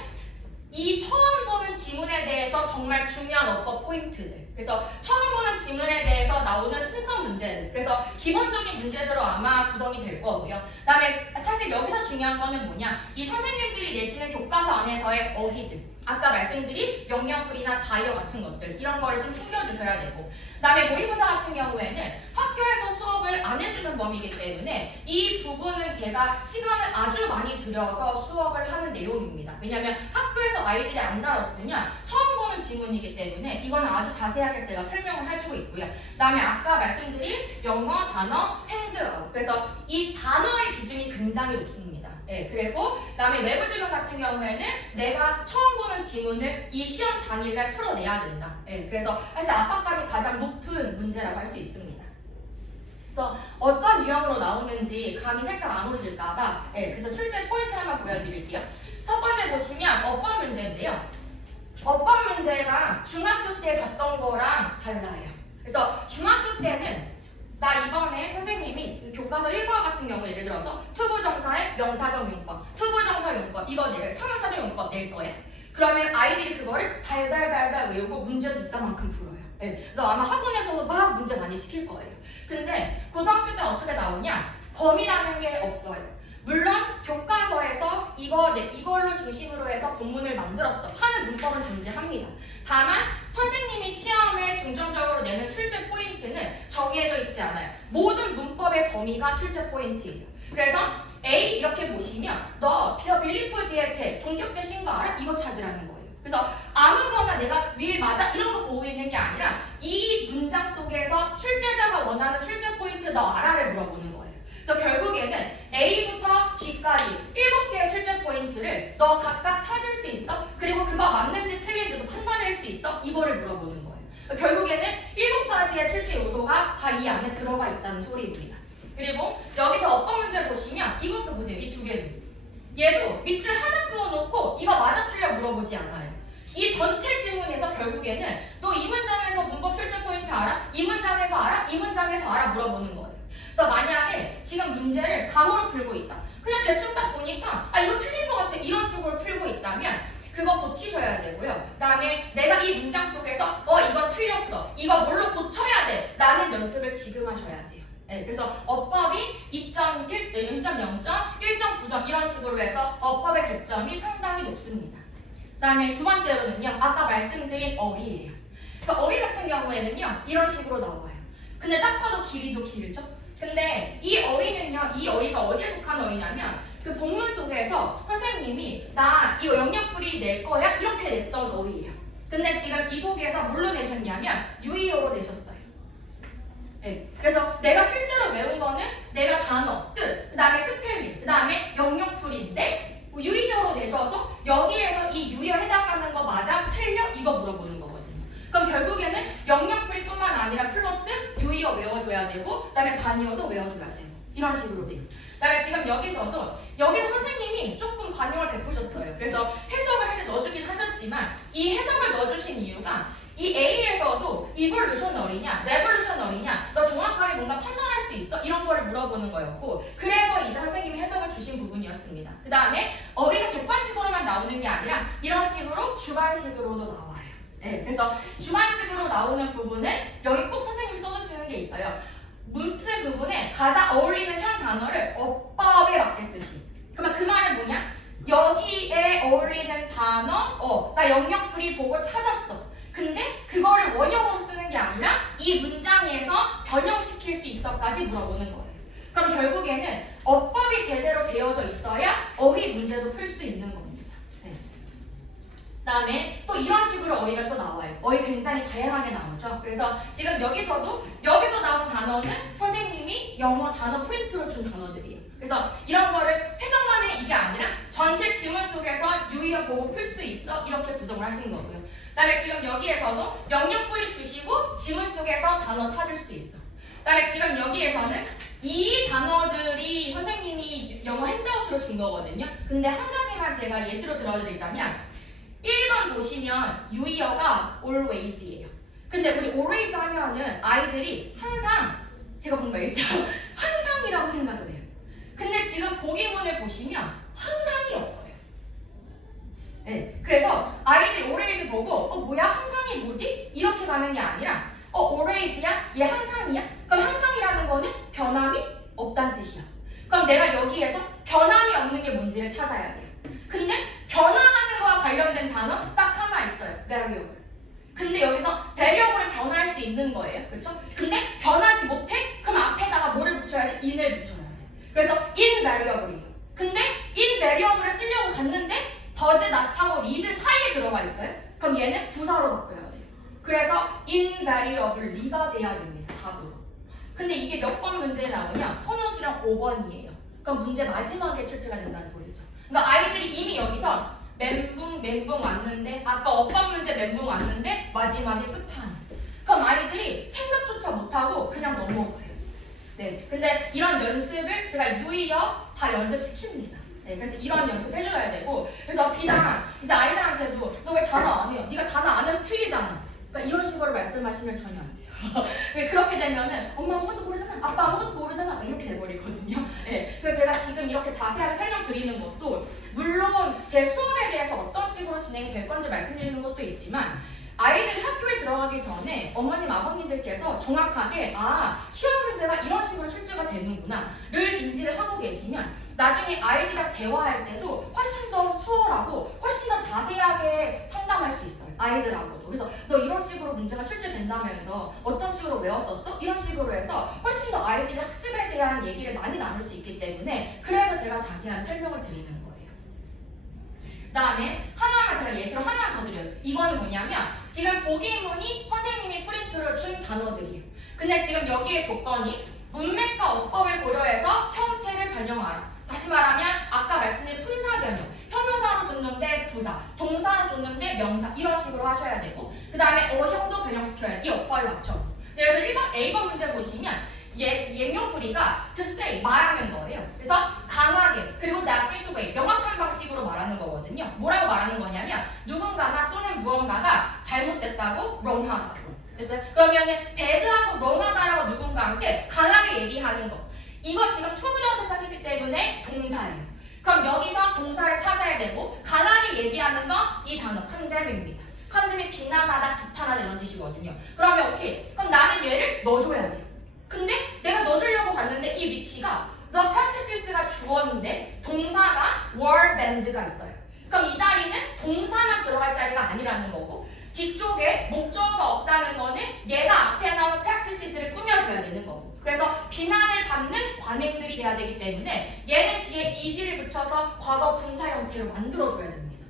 이 처음 보는 지문에 대해서 정말 중요한 어법 포인트들. 그래서 처음 보는 지문에 대해서 나오는 순서 문제들. 그래서 기본적인 문제들로 아마 구성이 될 거고요. 그다음에 사실 여기서 중요한 거는 뭐냐? 이 선생님들이 내시는 교과서 안에서의 어휘들. 아까 말씀드린 영역풀이나 다이어 같은 것들 이런 거를 좀 챙겨주셔야 되고 그다음에 모의고사 같은 경우에는 학교에서 수업을 안 해주는 범위이기 때문에 이 부분은 제가 시간을 아주 많이 들여서 수업을 하는 내용입니다. 왜냐하면 학교에서 아이들이 안 다뤘으면 처음 보는 지문이기 때문에 이거는 아주 자세하게 제가 설명을 해주고 있고요. 그다음에 아까 말씀드린 영어, 단어, 핸드아웃 그래서 이 단어의 비중이 굉장히 높습니다. 네, 그리고 그다음에 외부 질문 같은 경우에는 내가 처음 보는 지문을 이 시험 당일날 풀어내야 된다. 네, 그래서 사실 압박감이 가장 높은 문제라고 할 수 있습니다. 그래서 어떤 유형으로 나오는지 감이 살짝 안 오실까봐 네, 그래서 출제 포인트 한번 보여드릴게요. 첫 번째 보시면 어법 문제인데요. 어법 문제가 중학교 때 봤던 거랑 달라요. 그래서 중학교 때는 나 이번에 선생님이 교과서 1과 같은 경우 예를 들어서 투부정사의 명사적 용법, 투부정사 용법 이거 형용사적 용법 낼 거야. 그러면 아이들이 그거를 달달달달 외우고 문제도 이따만큼 풀어요. 네. 그래서 아마 학원에서도 막 문제 많이 시킬 거예요. 근데 고등학교 때는 어떻게 나오냐? 범위라는 게 없어요. 물론 교과서에서 이걸로 중심으로 해서 본문을 만들었어 하는 문법은 존재합니다. 다만 선생님이 시험에 중점적으로 내는 출제 포인트는 정해져 있지 않아요. 모든 문법의 범위가 출제 포인트예요. 그래서 A 이렇게 보시면 너 빌리프 디에테 동격대 신거 알아? 이거 찾으라는 거예요. 그래서 아무거나 내가 윌 맞아 이런 거 보고 있는 게 아니라 이 문장 속에서 출제자가 원하는 출제 포인트 너 알아를 물어보는 거예요. 그래서 결국에는 A부터 G까지 7개의 출제 포인트를 너 각각 찾을 수 있어? 그리고 그거 맞는지 틀린지도 판단할 수 있어? 이거를 물어보는 거예요. 결국에는 7가지의 출제 요소가 다 이 안에 들어가 있다는 소리입니다. 그리고 여기서 어법 문제 보시면 이것도 보세요. 이 두 개는. 얘도 밑줄 하나 그어놓고 이거 맞아 틀려 물어보지 않아요. 이 전체 질문에서 결국에는 너 이 문장에서 문법 출제 포인트 알아? 이 문장에서 알아? 이 문장에서 알아? 물어보는 거예요. 그래서 만약에 지금 문제를 감으로 풀고 있다. 그냥 대충 딱 보니까 아 이거 틀린 것 같아 이런 식으로 풀고 있다면 그거 고치셔야 되고요. 그다음에 내가 이 문장 속에서 이건 틀렸어. 이거 뭘로 고쳐야 돼. 라는 연습을 지금 하셔야 돼요. 네, 그래서 어법이 2.1, 0.0점, 1.9점 이런 식으로 해서 어법의 개점이 상당히 높습니다. 그다음에 두 번째로는요. 아까 말씀드린 어휘예요. 그래서 어휘 같은 경우에는요. 이런 식으로 나와요. 근데 딱 봐도 길이도 길죠? 근데 이 어휘는요. 이 어휘가 어디에 속한 어휘냐면 그 본문 속에서 선생님이 나 이거 영역풀이 낼 거야? 이렇게 냈던 어휘예요. 근데 지금 이 속에서 뭘로 내셨냐면 유의어로 내셨어요. 네. 그래서 내가 실제로 외운 거는 내가 단어, 뜻, 그 다음에 스펠링, 그 다음에 영역풀이인데 유의어로 내셔서 여기에서 이 유의어 해당하는 거 맞아? 틀려? 이거 물어보는 거거든요. 그럼 결국에는 영역풀이뿐만 아니라 플러스 유의어 외워줘야 되고 그 다음에 반의어도 외워줘야 되고 이런 식으로 돼요. 그 다음에 지금 여기서 선생님이 조금 반영을 베푸셨어요. 그래서 해석을 사실 넣어주긴 하셨지만 이 해석을 넣어주신 이유가 이 A에서도 이볼루셔너리냐, 레볼루셔너리냐, 너 정확하게 뭔가 판단할 수 있어? 이런 거를 물어보는 거였고 그래서 이제 선생님이 해석을 주신 부분이었습니다. 그 다음에 어휘가 객관식으로만 나오는 게 아니라 이런 식으로 주관식으로도 나와요. 네, 그래서 주관식으로 나오는 부분은 여기 꼭 선생님이 써주시는 게 있어요. 문제 부분에 가장 어울리는 현 단어를 어법에 맞게 쓰시. 그러면 그 말은 뭐냐? 여기에 어울리는 단어, 나 영역풀이 보고 찾았어. 근데 그거를 원형으로 쓰는 게 아니라 이 문장에서 변형시킬 수 있어까지 물어보는 거예요. 그럼 결국에는 어법이 제대로 되어져 있어야 어휘 문제도 풀 수 있는 겁니다. 네. 그다음에 또 이런 식으로 어휘가 또 나와요. 어휘 굉장히 다양하게 나오죠. 그래서 지금 여기서 나온 단어는 선생님이 영어 단어 프린트로 준 단어들이에요. 그래서 이런 거를 해석만 해 이게 아니라 전체 지문 속에서 유의어 보고 풀 수 있어 이렇게 구성을 하신 거고요. 그다음에 지금 여기에서도 영역풀이 주시고 지문 속에서 단어 찾을 수 있어. 그다음에 지금 여기에서는 이 단어들이 선생님이 영어 핸드아웃으로 준 거거든요. 근데 한 가지만 제가 예시로 들어드리자면 1번 보시면 유의어가 always예요. 근데 우리 always 하면은 아이들이 항상 제가 공부했죠. 항상이라고 생각을 해요. 근데 지금 보기문을 보시면 항상이 없어요. 네, 그래서 아이들이 always 보고 뭐야 항상이 뭐지? 이렇게 가는 게 아니라 always야? 얘 항상이야? 그럼 항상이라는 거는 변함이 없다는 뜻이야. 그럼 내가 여기에서 변함이 없는 게 뭔지를 찾아야 돼요. 근데 변화하는 거와 관련된 단어 딱 하나 있어요. variable. 근데 여기서 variable을 변화할 수 있는 거예요. 그렇죠? 근데 변하지 못해? 그럼 앞에다가 뭐를 붙여야 돼? in을 붙여야 돼. 그래서 invariable이에요. 근데 invariable을 쓰려고 갔는데 does not하고 need 사이에 들어가 있어요. 그럼 얘는 부사로 바꿔야 돼요. 그래서 invariably가 돼야 됩니다. 답으로. 근데 이게 몇 번 문제에 나오냐? 선우수령 5번이에요. 그럼 문제 마지막에 출제가 된다는 소리죠. 그러니까 아이들이 이미 여기서 멘붕 왔는데 아까 어법 문제 멘붕 왔는데 마지막에 끝판. 그럼 아이들이 생각조차 못하고 그냥 넘어가요. 네, 근데 이런 연습을 제가 유의어 다 연습시킵니다. 네, 그래서 이런 연습 해줘야 되고 그래서 비단 이제 아이들한테도 너 왜 단어 안 해요? 네가 단어 안 해서 틀리잖아. 그러니까 이런 식으로 말씀하시면 전혀 안 돼요. 그렇게 되면은 엄마 아무것도 모르잖아, 아빠 아무것도 모르잖아 이렇게 돼버리거든요. 네, 그래서 제가 지금 이렇게 자세하게 설명드리는 것도 물론 제 수업에 대해서 어떤 식으로 진행이 될 건지 말씀드리는 것도 있지만 아이들이 학교에 들어가기 전에 어머님 아버님들께서 정확하게 시험 문제가 이런 식으로 출제가 되는구나 를 인지를 하고 계시면 나중에 아이들이랑 대화할 때도 훨씬 더 수월하고 훨씬 더 자세하게 상담할 수 있어요. 아이들하고도. 그래서 너 이런 식으로 문제가 출제된다면서 어떤 식으로 외웠었어? 이런 식으로 해서 훨씬 더 아이들이 학습에 대한 얘기를 많이 나눌 수 있기 때문에 그래서 제가 자세한 설명을 드리는 거예요. 그 다음에 하나만 제가 예시로 하나 더 드려요. 이거는 뭐냐면 지금 보기문이 선생님이 프린트를 준 단어들이에요. 근데 지금 여기에 조건이 문맥과 어법을 고려해서 형태를 변형하라. 다시 말하면 아까 말씀드린 품사 변형, 형용사로 줬는데 부사, 동사로 줬는데 명사 이런 식으로 하셔야 되고 그 다음에 어형도 변형시켜야 돼. 이 어법에 맞춰서. 그래서 1번, A번 문제 보시면 예명풀이가 to say, 말하는 거예요. 그래서 강하게 그리고 definite way, 명확한 방식으로 말하는 거거든요. 뭐라고 말하는 거냐면 누군가가 또는 무언가가 잘못됐다고 wrong하다고. 됐어요? 그러면은 bad하고 wrong하다라고 누군가한테 강하게 얘기하는 거. 이거 지금 투부정사 했기 때문에 동사예요. 그럼 여기서 동사를 찾아야 되고 강하게 얘기하는 거 이 단어 condemn입니다. condemn이 비난하다, 비탄하다 이런 뜻이거든요. 그러면 오케이. 그럼 나는 얘를 넣어줘야 돼요. 근데 내가 넣어주려고 갔는데 이 위치가 the practices가 주어인데 동사가 were band가 있어요. 그럼 이 자리는 동사만 들어갈 자리가 아니라는 거고 뒤쪽에 목적어가 없다는 거는 얘가 앞에 나온 practices를 꾸며줘야 되는 거고 그래서 비난을 받는 관행들이 돼야 되기 때문에 얘는 뒤에 ed를 붙여서 과거 분사 형태로 만들어줘야 됩니다.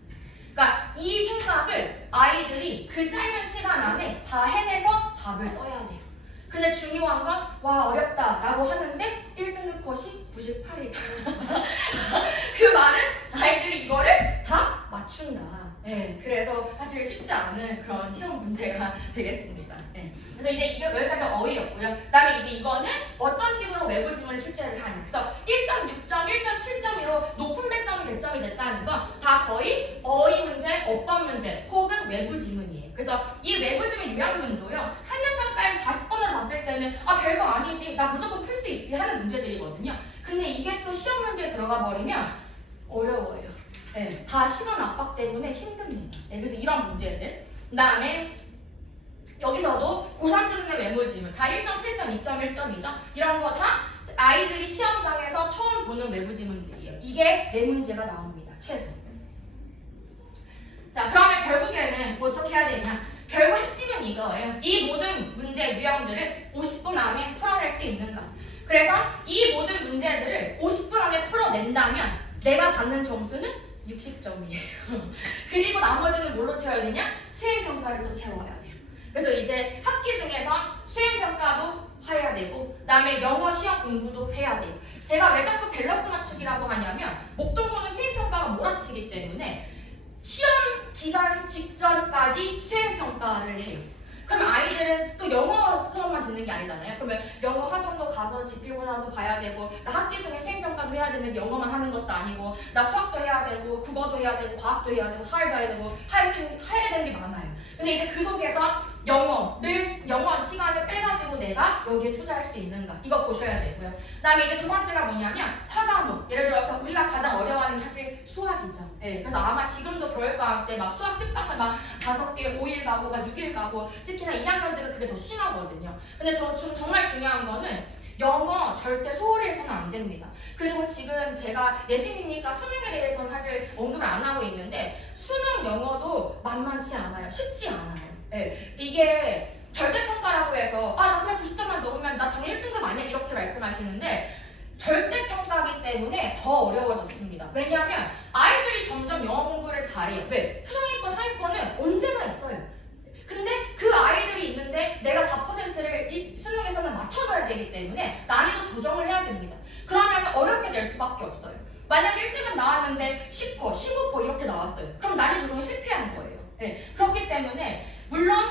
그러니까 이 생각을 아이들이 그 짧은 시간 안에 다 해내서 답을 써야 돼요. 근데 중요한 건 와 어렵다 라고 하는데 1등급 컷이 98이다. 그 말은 아이들이 이거를 다 맞춘다. 네, 그래서 사실 쉽지 않은 그런 시험 문제가 되겠습니다. 네. 그래서 이제 이거 여기까지 어휘였고요. 그 다음에 이제 이거는 어떤 식으로 외부 지문을 출제를 하냐. 그래서 1.6점, 1.7점으로 높은 배점이 몇 점이 됐다는 건 다 거의 어휘 문제, 어법 문제 혹은 외부 지문이에요. 그래서 이 외부 지문 요약문도요. 학년평가에서 40번으로 봤을 때는 별거 아니지, 나 무조건 풀 수 있지 하는 문제들이거든요. 근데 이게 또 시험 문제에 들어가 버리면 어려워요. 네, 다 시간 압박 때문에 힘듭니다. 네, 그래서 이런 문제들. 그 다음에 여기서도 고3 수준의 외부 지문 다 1.7점, 2점, 1.2점 이런 거 다 아이들이 시험장에서 처음 보는 외부 지문들이에요. 이게 4문제가 나옵니다. 최소. 자, 그러면 결국에는 어떻게 해야 되냐? 결국 핵심은 이거예요. 이 모든 문제 유형들을 50분 안에 풀어낼 수 있는가? 그래서 이 모든 문제들을 50분 안에 풀어낸다면 내가 받는 점수는 60점이에요. 그리고 나머지는 뭘로 채워야 되냐? 수행평가를 또 채워야 돼요. 그래서 이제 학기 중에서 수행평가도 해야 되고 그 다음에 영어 시험 공부도 해야 돼요. 제가 왜 자꾸 밸런스 맞추기라고 하냐면 목동고는 수행평가가 몰아치기 때문에 시험 기간 직전까지 수행평가를 해요. 그러면 아이들은 또 영어 수업만 듣는 게 아니잖아요. 그러면 영어 학원도 가서 지필고사도 봐야 되고 나 학기 중에 수행평가도 해야 되는데 영어만 하는 것도 아니고 나 수학도 해야 되고 국어도 해야 되고 과학도 해야 되고 사회도 해야 되고 해야 되는 게 많아요. 근데 이제 그 속에서 영어 시간을 빼가지고 내가 여기에 투자할 수 있는가 이거 보셔야 되고요. 그다음에 이제 두 번째가 뭐냐면 타과목. 예를 들어서 우리가 가장 어려워하는 게 사실 수학이죠. 예, 그래서 아마 지금도 겨울방학 때 막 수학 특강을 막 5개 5일 가고 막 6일 가고 특히나 2학년들은 그게 더 심하거든요. 근데 정말 중요한 거는 영어 절대 소홀히 해서는 안 됩니다. 그리고 지금 제가 내신이니까 수능에 대해서는 사실 언급을 안 하고 있는데 수능 영어도 만만치 않아요. 쉽지 않아요. 예, 이게 절대평가라고 해서 나 그냥 90점만 넘으면 나 당연히 1등급 아니야 이렇게 말씀하시는데 절대평가이기 때문에 더 어려워졌습니다. 왜냐하면 아이들이 점점 영어 공부를 잘해요. 왜? 최상위권 상위권은 언제나 있어요. 근데 그 아이들이 있는데 내가 4%를 이 수능에서는 맞춰줘야 되기 때문에 난이도 조정을 해야 됩니다. 그러면 어렵게 낼 수밖에 없어요. 만약에 1등급 나왔는데 10%, 15% 이렇게 나왔어요. 그럼 난이도 조정이 실패한 거예요. 네. 그렇기 때문에 물론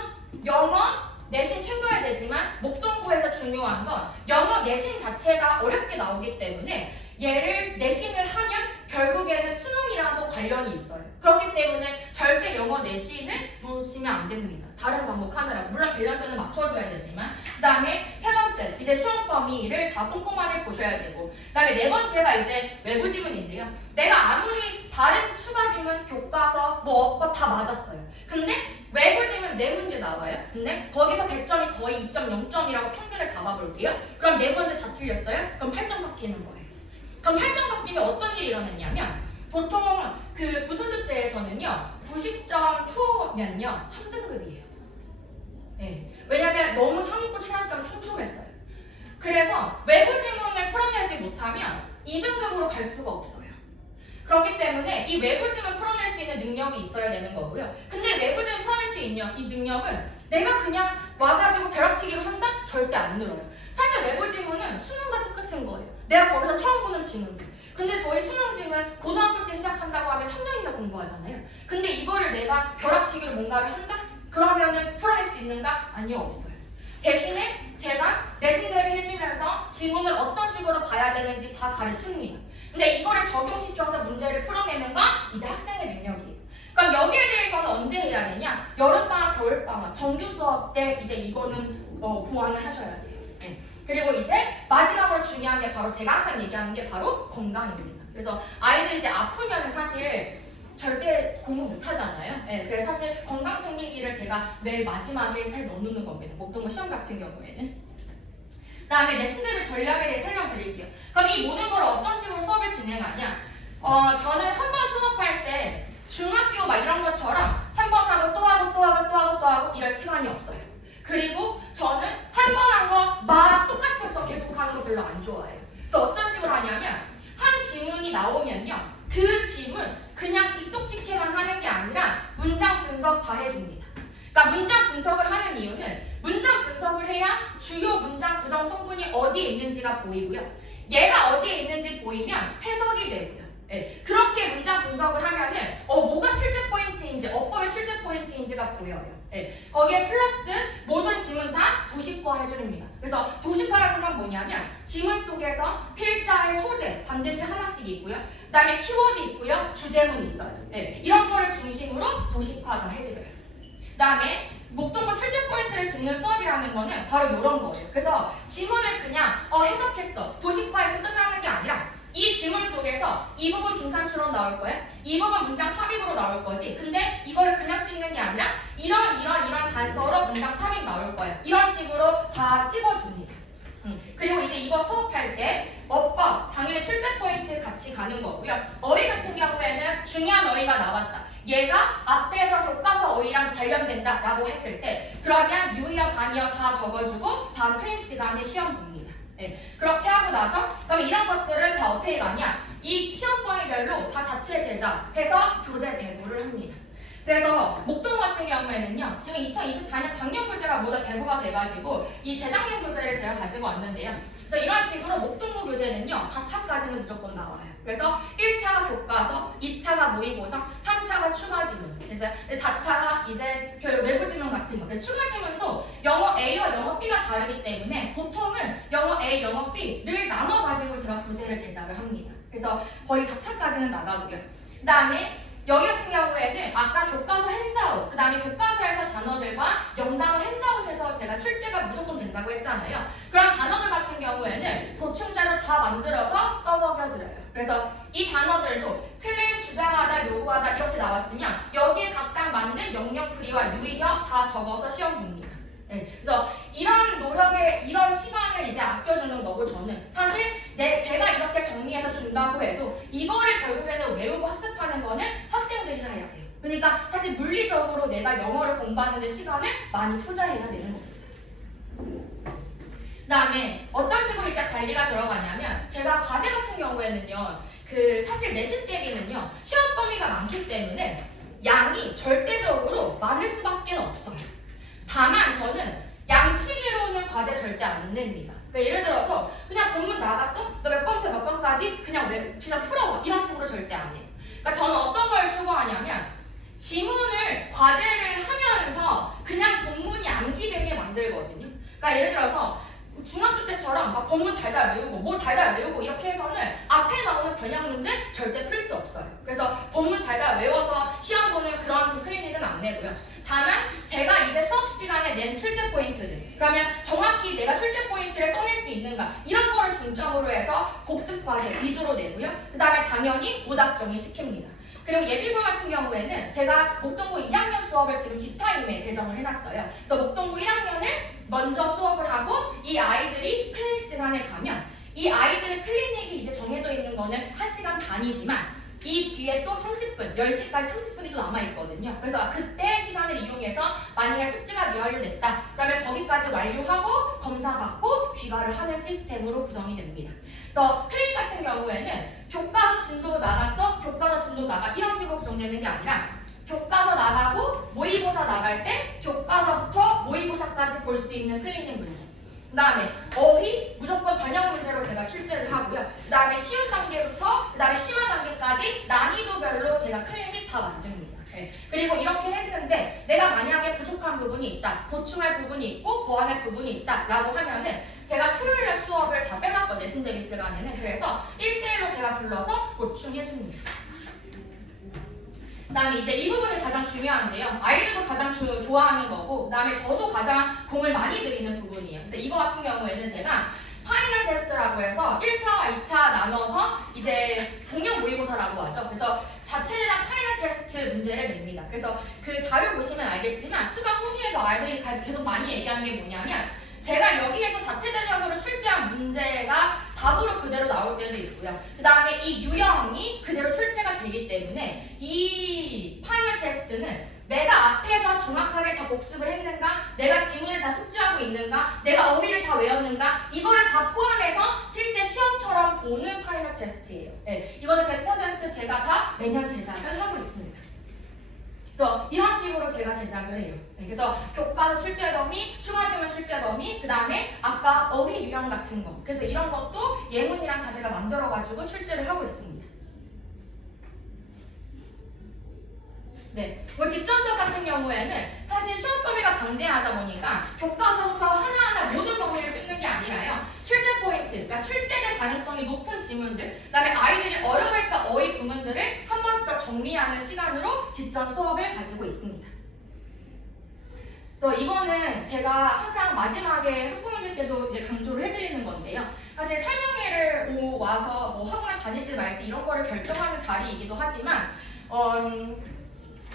영어 내신 챙겨야 되지만 목동구에서 중요한 건 영어 내신 자체가 어렵게 나오기 때문에 얘를 내신을 하면 결국에는 수능이랑도 관련이 있어요. 그렇기 때문에 절대 영어 내신을 놓치면 안 됩니다. 다른 과목 하느라고. 물론 밸런스는 맞춰줘야 되지만. 그 다음에 세 번째, 이제 시험 범위를 다 꼼꼼하게 보셔야 되고. 그 다음에 네 번째가 이제 외부 지문인데요. 내가 아무리 다른 추가 지문, 교과서, 뭐 업법 다 맞았어요. 근데 외부 지문 4문제 나와요. 근데 거기서 100점이 거의 2.0점이라고 평균을 잡아볼게요. 그럼 네 번째 다 틀렸어요? 그럼 8점 바뀌는 거예요. 그럼 8점 바뀌면 어떤 일이 일어났냐면 보통 그 부등급제에서는요 90점 초면요 3등급이에요. 네. 왜냐면 너무 상위권 최하위권 촘촘했어요. 그래서 외부 지문을 풀어내지 못하면 2등급으로 갈 수가 없어요. 그렇기 때문에 이 외부 지문 풀어낼 수 있는 능력이 있어야 되는 거고요. 근데 외부 지문 풀어낼 수 있는 이 능력은 내가 그냥 와가지고 벼락치기를 한다? 절대 안 늘어요. 사실 외부 지문은 수능과 똑같은 거예요. 내가 거기서 처음 보는 지문들. 근데 저희 수능 지문 고등학교 때 시작한다고 하면 3년이나 공부하잖아요. 근데 이거를 내가 벼락치기로 뭔가를 한다? 그러면은 풀어낼 수 있는가? 아니요, 없어요. 대신에 제가 내신 대비 해주면서 지문을 어떤 식으로 봐야 되는지 다 가르칩니다. 근데 이거를 적용시켜서 문제를 풀어내는 건 이제 학생의 능력이에요. 그럼 여기에 대해서는 언제 해야 되냐? 여름방학, 겨울방학, 정규 수업 때 이제 이거는 보완을 하셔야 돼요. 네. 그리고 이제 마지막으로 중요한 게 바로 제가 항상 얘기하는 게 바로 건강입니다. 그래서 아이들이 이제 아프면 사실 절대 공부 못 하잖아요. 네, 그래서 사실 건강 챙기기를 제가 매일 마지막에 살 넣어놓는 겁니다. 목동고 시험 같은 경우에는. 그 다음에 내신대비 전략에 대해 설명드릴게요. 그럼 이 모든 걸 어떤 식으로 수업을 진행하냐? 저는 한 번 수업할 때 중학교 막 이런 것처럼 한 번 하고 또 하고 또 하고 또 하고 또 하고 이럴 시간이 없어요. 그리고 저는 한 번 한 거 막 똑같은 수업 계속 하는 거 별로 안 좋아해요. 그래서 어떤 식으로 하냐면 한 지문이 나오면요. 그 지문 그냥 직독직해만 하는 게 아니라 문장 분석 다 해줍니다. 그러니까 문장 분석을 하는 이유는 문장 분석을 해야 주요 문장 구성 성분이 어디에 있는지가 보이고요. 얘가 어디에 있는지 보이면 해석이 되고요. 네, 그렇게 문장 분석을 하면은 뭐가 출제 포인트인지 어법의 출제 포인트인지가 보여요. 네, 거기에 플러스 모든 지문 다 도식화 해줍니다. 그래서 도식화라는 건 뭐냐면 지문 속에서 필자의 소재 반드시 하나씩 있고요. 그 다음에 키워드 있고요. 주제문이 있어요. 네, 이런 거를 중심으로 도식화 다 해드려요. 그 다음에 목동고 출제 포인트를 짚는 수업이라는 거는 바로 이런 거예요. 그래서 지문을 그냥 해석했어. 도식화해서 끝나는 게 아니라 이 지문 속에서 이 부분 빈칸처럼 나올 거야. 이 부분 문장 삽입으로 나올 거지. 근데 이거를 그냥 찍는 게 아니라 이런 단서로 문장 삽입 나올 거야. 이런 식으로 다 찍어줍니다. 그리고 이제 이거 수업할 때 어법, 당연히 출제 포인트 같이 가는 거고요. 어휘 같은 경우에는 중요한 어휘가 나왔다. 얘가 앞에서 교과서 어휘랑 관련된다 라고 했을 때 그러면 유의어, 반의어 다 적어주고 다음 클린 시간에 시험 봅니다. 네, 그렇게 하고 나서 그럼 이런 것들을 다 어떻게 가냐? 이 시험 범위별로 다 자체 제작해서 교재 배부를 합니다. 그래서 목동 같은 경우에는요. 지금 2024년 작년 교재가 모두 배부가 돼가지고 이 재작년 교재를 제가 가지고 왔는데요. 그래서 이런 식으로 목동고 교재는요. 4차까지는 무조건 나와요. 그래서 1차가 교과서, 2차가 모의고사, 3차가 추가 지문. 그래서 4차가 이제 외부 지문 같은 거. 추가 지문도 영어 A와 영어 B가 다르기 때문에 보통은 영어 A, 영어 B를 나눠가지고 제가 교재를 제작을 합니다. 그래서 거의 4차까지는 나가고요. 그 다음에 여기 같은 경우에는 아까 교과서 핸드아웃, 그 다음에 교과서에서 단어들과 영단어 핸드아웃에서 제가 출제가 무조건 된다고 했잖아요. 그런 단어들 같은 경우에는 보충자료 다 만들어서 떠먹여드려요. 그래서 이 단어들도 클레임, 주장하다, 요구하다 이렇게 나왔으면 여기에 각각 맞는 영역풀이와 유의력 다 적어서 시험 봅니다. 네, 그래서 이런 노력에 이런 시간을 이제 아껴주는 거고 저는 사실 제가 이렇게 정리해서 준다고 해도 이거를 결국에는 외우고 학습하는 거는 학생들이 해야 돼요. 그러니까 사실 물리적으로 내가 영어를 공부하는 데 시간을 많이 투자해야 되는 겁니다. 그다음에 어떤 식으로 이제 관리가 들어가냐면 제가 과제 같은 경우에는요 사실 내신 대비는요 시험 범위가 많기 때문에 양이 절대적으로 많을 수밖에 없어요. 다만 저는 양치기로는 과제 절대 안 냅니다. 그러니까 예를 들어서 그냥 본문 나갔어? 너 몇 번부터 몇 번까지 그냥 풀어봐. 이런 식으로 절대 안 해요. 그러니까 저는 어떤 걸 추구하냐면 지문을 과제를 하면서 그냥 본문이 암기되게 만들거든요. 그러니까 예를 들어서 중학교 때처럼 막 본문 달달 외우고 뭐 달달 외우고 이렇게 해서는 앞에 나오는 변형 문제 절대 풀 수 없어요. 그래서 본문 달달 외워서 시험 보는 그런 클리닉은 안 내고요. 다만 제가 이제 수업 시간에 낸 출제 포인트들 그러면 정확히 내가 출제 포인트를 써낼 수 있는가 이런 거를 중점으로 해서 복습 과제 위주로 내고요. 그 다음에 당연히 오답 정리 시킵니다. 그리고 예비군 같은 경우에는 제가 목동고 2학년 수업을 지금 뒷타임에 배정을 해놨어요. 그래서 목동고 1학년을 먼저 수업을 하고 이 아이들이 클리닉 시간에 가면 이 아이들의 클리닉이 이제 정해져 있는 거는 1시간 반이지만 이 뒤에 또 30분, 10시까지 30분이 또 남아있거든요. 그래서 그때 시간을 이용해서 만약에 숙제가 미완료됐다 그러면 거기까지 완료하고 검사받고 귀가를 하는 시스템으로 구성이 됩니다. 그래서 클리닉 같은 경우에는 교과서 진도 나갔어? 교과서 진도 나가 이런 식으로 구성되는 게 아니라 교과서 나가고 모의고사 나갈 때 교과서부터 모의고사까지 볼 수 있는 클리닉 문제. 그 다음에 어휘 무조건 번역 문제로 제가 출제를 하고요. 그 다음에 쉬운 단계부터 그 다음에 심화 단계까지 난이도별로 제가 클리닉 다 만듭니다. 네. 그리고 이렇게 했는데 내가 만약에 부족한 부분이 있다, 보충할 부분이 있고 보완할 부분이 있다 라고 하면은 제가 토요일날 수업을 다 빼놨거든요. 내신 대비 시간에는. 그래서 1대1로 제가 불러서 보충해줍니다. 그 다음에 이제 이 부분이 가장 중요한데요. 아이들도 가장 좋아하는 거고 그 다음에 저도 가장 공을 많이 들이는 부분이에요. 그래서 이거 같은 경우에는 제가 파이널 테스트라고 해서 1차와 2차 나눠서 이제 공용 모의고사라고 하죠. 그래서 자체제작 파이널 테스트 문제를 냅니다. 그래서 그 자료 보시면 알겠지만 수강 후기에서 아이들이 계속 많이 얘기하는 게 뭐냐면 제가 여기에서 자체 전형으로 출제한 문제가 답으로 그대로 나올 때도 있고요. 그 다음에 이 유형이 그대로 출제가 되기 때문에 이 파이널 테스트는 내가 앞에서 정확하게 다 복습을 했는가, 내가 지문을 다 숙지하고 있는가, 내가 어휘를 다 외웠는가 이거를 다 포함해서 실제 시험처럼 보는 파이널 테스트예요. 네, 이거는 100% 제가 다 매년 제작을 하고 있습니다. 그래서 이런 식으로 제가 제작을 해요. 네, 그래서 교과서 출제 범위, 추가 지문 출제 범위, 그 다음에 아까 어휘 유형 같은 거. 그래서 이런 것도 예문이랑 다 제가 만들어가지고 출제를 하고 있습니다. 네, 뭐 직전 수업 같은 경우에는 사실 시험 범위가 방대하다 보니까 교과서부터 하나하나 모든 범위를 찍는 게 아니라요. 출제 포인트, 그러니까 출제될 가능성이 높은 지문들, 그 다음에 아이들이 어려워했던 어휘 부문들을 한 번씩 더 정리하는 시간으로 직전 수업을 가지고 있습니다. 또 이거는 제가 항상 마지막에 학부모님 때도 이제 강조를 해드리는 건데요. 사실 설명회를 와서 뭐 학원에 다닐지 말지 이런 거를 결정하는 자리이기도 하지만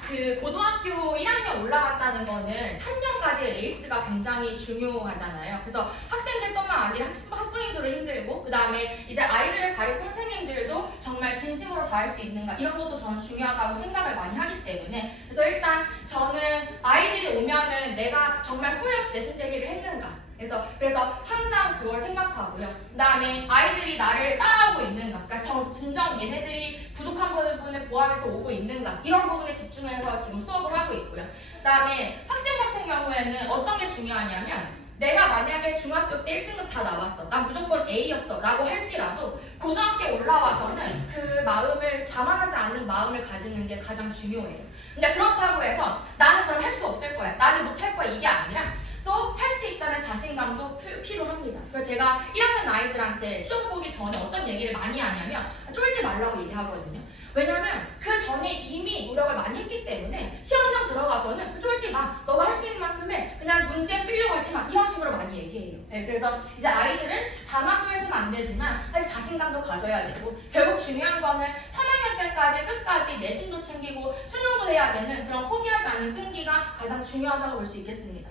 그 고등학교 1학년 올라갔다는 거는 3년까지 레이스가 굉장히 중요하잖아요. 그래서 학생들뿐만 아니라 학부모님들도 힘들고 그 다음에 이제 아이들을 가르친 선생님들도 정말 진심으로 다할 수 있는가 이런 것도 저는 중요하다고 생각을 많이 하기 때문에 그래서 일단 저는 아이들이 오면은 내가 정말 후회 없이 내신 대비를 했는가 그래서 항상 그걸 생각하고요. 그 다음에 아이들이 나를 따라오고 있는가 그러니까 진정 얘네들이 부족한 부분을 보완해서 오고 있는가 이런 부분에 집중해서 지금 수업을 하고 있고요. 그 다음에 학생 같은 경우에는 어떤 게 중요하냐면 내가 만약에 중학교 때 1등급 다 나왔어 난 무조건 A였어 라고 할지라도 고등학교에 올라와서는 그 마음을 자만하지 않는 마음을 가지는 게 가장 중요해요. 근데 그렇다고 해서 나는 그럼 할 수 없을 거야 나는 못할 거야 이게 아니라 또 할 수 있다는 자신감도 필요합니다. 그래서 제가 1학년 아이들한테 시험 보기 전에 어떤 얘기를 많이 하냐면 쫄지 말라고 얘기하거든요. 왜냐면 그 전에 이미 노력을 많이 했기 때문에 시험장 들어가서는 쫄지 마. 너가 할 수 있는 만큼 해. 그냥 문제 끌려고 하지 마. 이런 식으로 많이 얘기해요. 네, 그래서 이제 아이들은 자만도 해서는 안 되지만 사실 자신감도 가져야 되고 결국 중요한 거는 3학년 때까지 끝까지 내신도 챙기고 수능도 해야 되는 그런 포기하지 않는 끈기가 가장 중요하다고 볼 수 있겠습니다.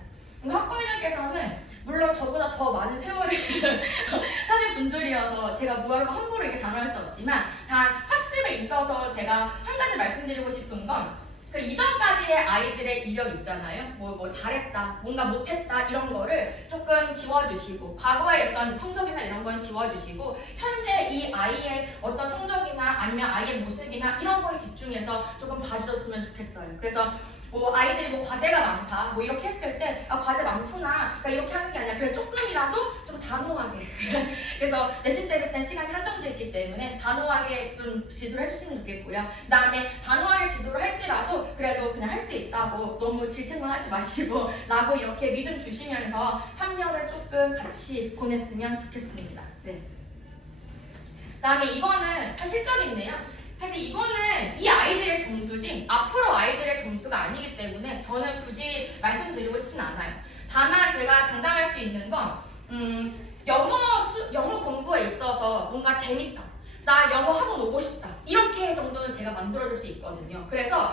학부모님께서는 물론 저보다 더 많은 세월을 사실 분들이어서 제가 뭐라고 함부로 이렇게 단언할 수 없지만 단 학습에 있어서 제가 한 가지 말씀드리고 싶은 건 그 이전까지의 아이들의 이력 있잖아요. 뭐 잘했다, 뭔가 못했다 이런 거를 조금 지워주시고 과거의 어떤 성적이나 이런 건 지워주시고 현재 이 아이의 어떤 성적이나 아니면 아이의 모습이나 이런 거에 집중해서 조금 봐주셨으면 좋겠어요. 그래서 뭐 아이들이 뭐 과제가 많다 뭐 이렇게 했을 때 아 과제 많구나 그러니까 이렇게 하는 게 아니라 그냥 조금이라도 좀 단호하게 그래서 내신 때부터 시간이 한정돼 있기 때문에 단호하게 좀 지도를 해주시면 좋겠고요. 그 다음에 단호하게 지도를 할지라도 그래도 그냥 할 수 있다고 너무 질책만 하지 마시고 라고 이렇게 믿음 주시면서 3년을 조금 같이 보냈으면 좋겠습니다. 네. 그 다음에 이거는 실적인데요. 사실 이거는 이 아이들의 점수지 앞으로 아이들의 점수가 아니기 때문에 저는 굳이 말씀드리고 싶진 않아요. 다만 제가 장담할 수 있는 건 영어 공부에 있어서 뭔가 재밌다. 나 영어 학원 오고 싶다. 이렇게 정도는 제가 만들어줄 수 있거든요. 그래서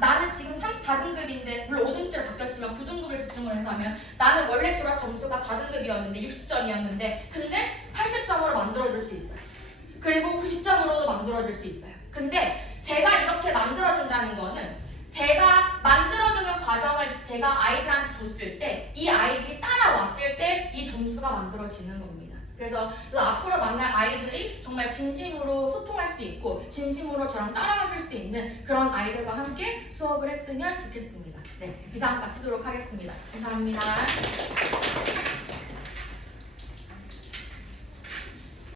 나는 지금 4등급인데 물론 5등급으로 바뀌었지만 9등급을 집중을 해서 하면 나는 원래 졸업 점수가 4등급이었는데 60점이었는데 근데 80점으로 만들어줄 수 있어요. 그리고 90점으로도 만들어줄 수 있어요. 근데 제가 이렇게 만들어준다는 거는 제가 만들어주는 과정을 제가 아이들한테 줬을 때 이 아이들이 따라왔을 때 이 점수가 만들어지는 겁니다. 그래서 앞으로 만날 아이들이 정말 진심으로 소통할 수 있고 진심으로 저랑 따라와줄 수 있는 그런 아이들과 함께 수업을 했으면 좋겠습니다. 네, 이상 마치도록 하겠습니다. 감사합니다.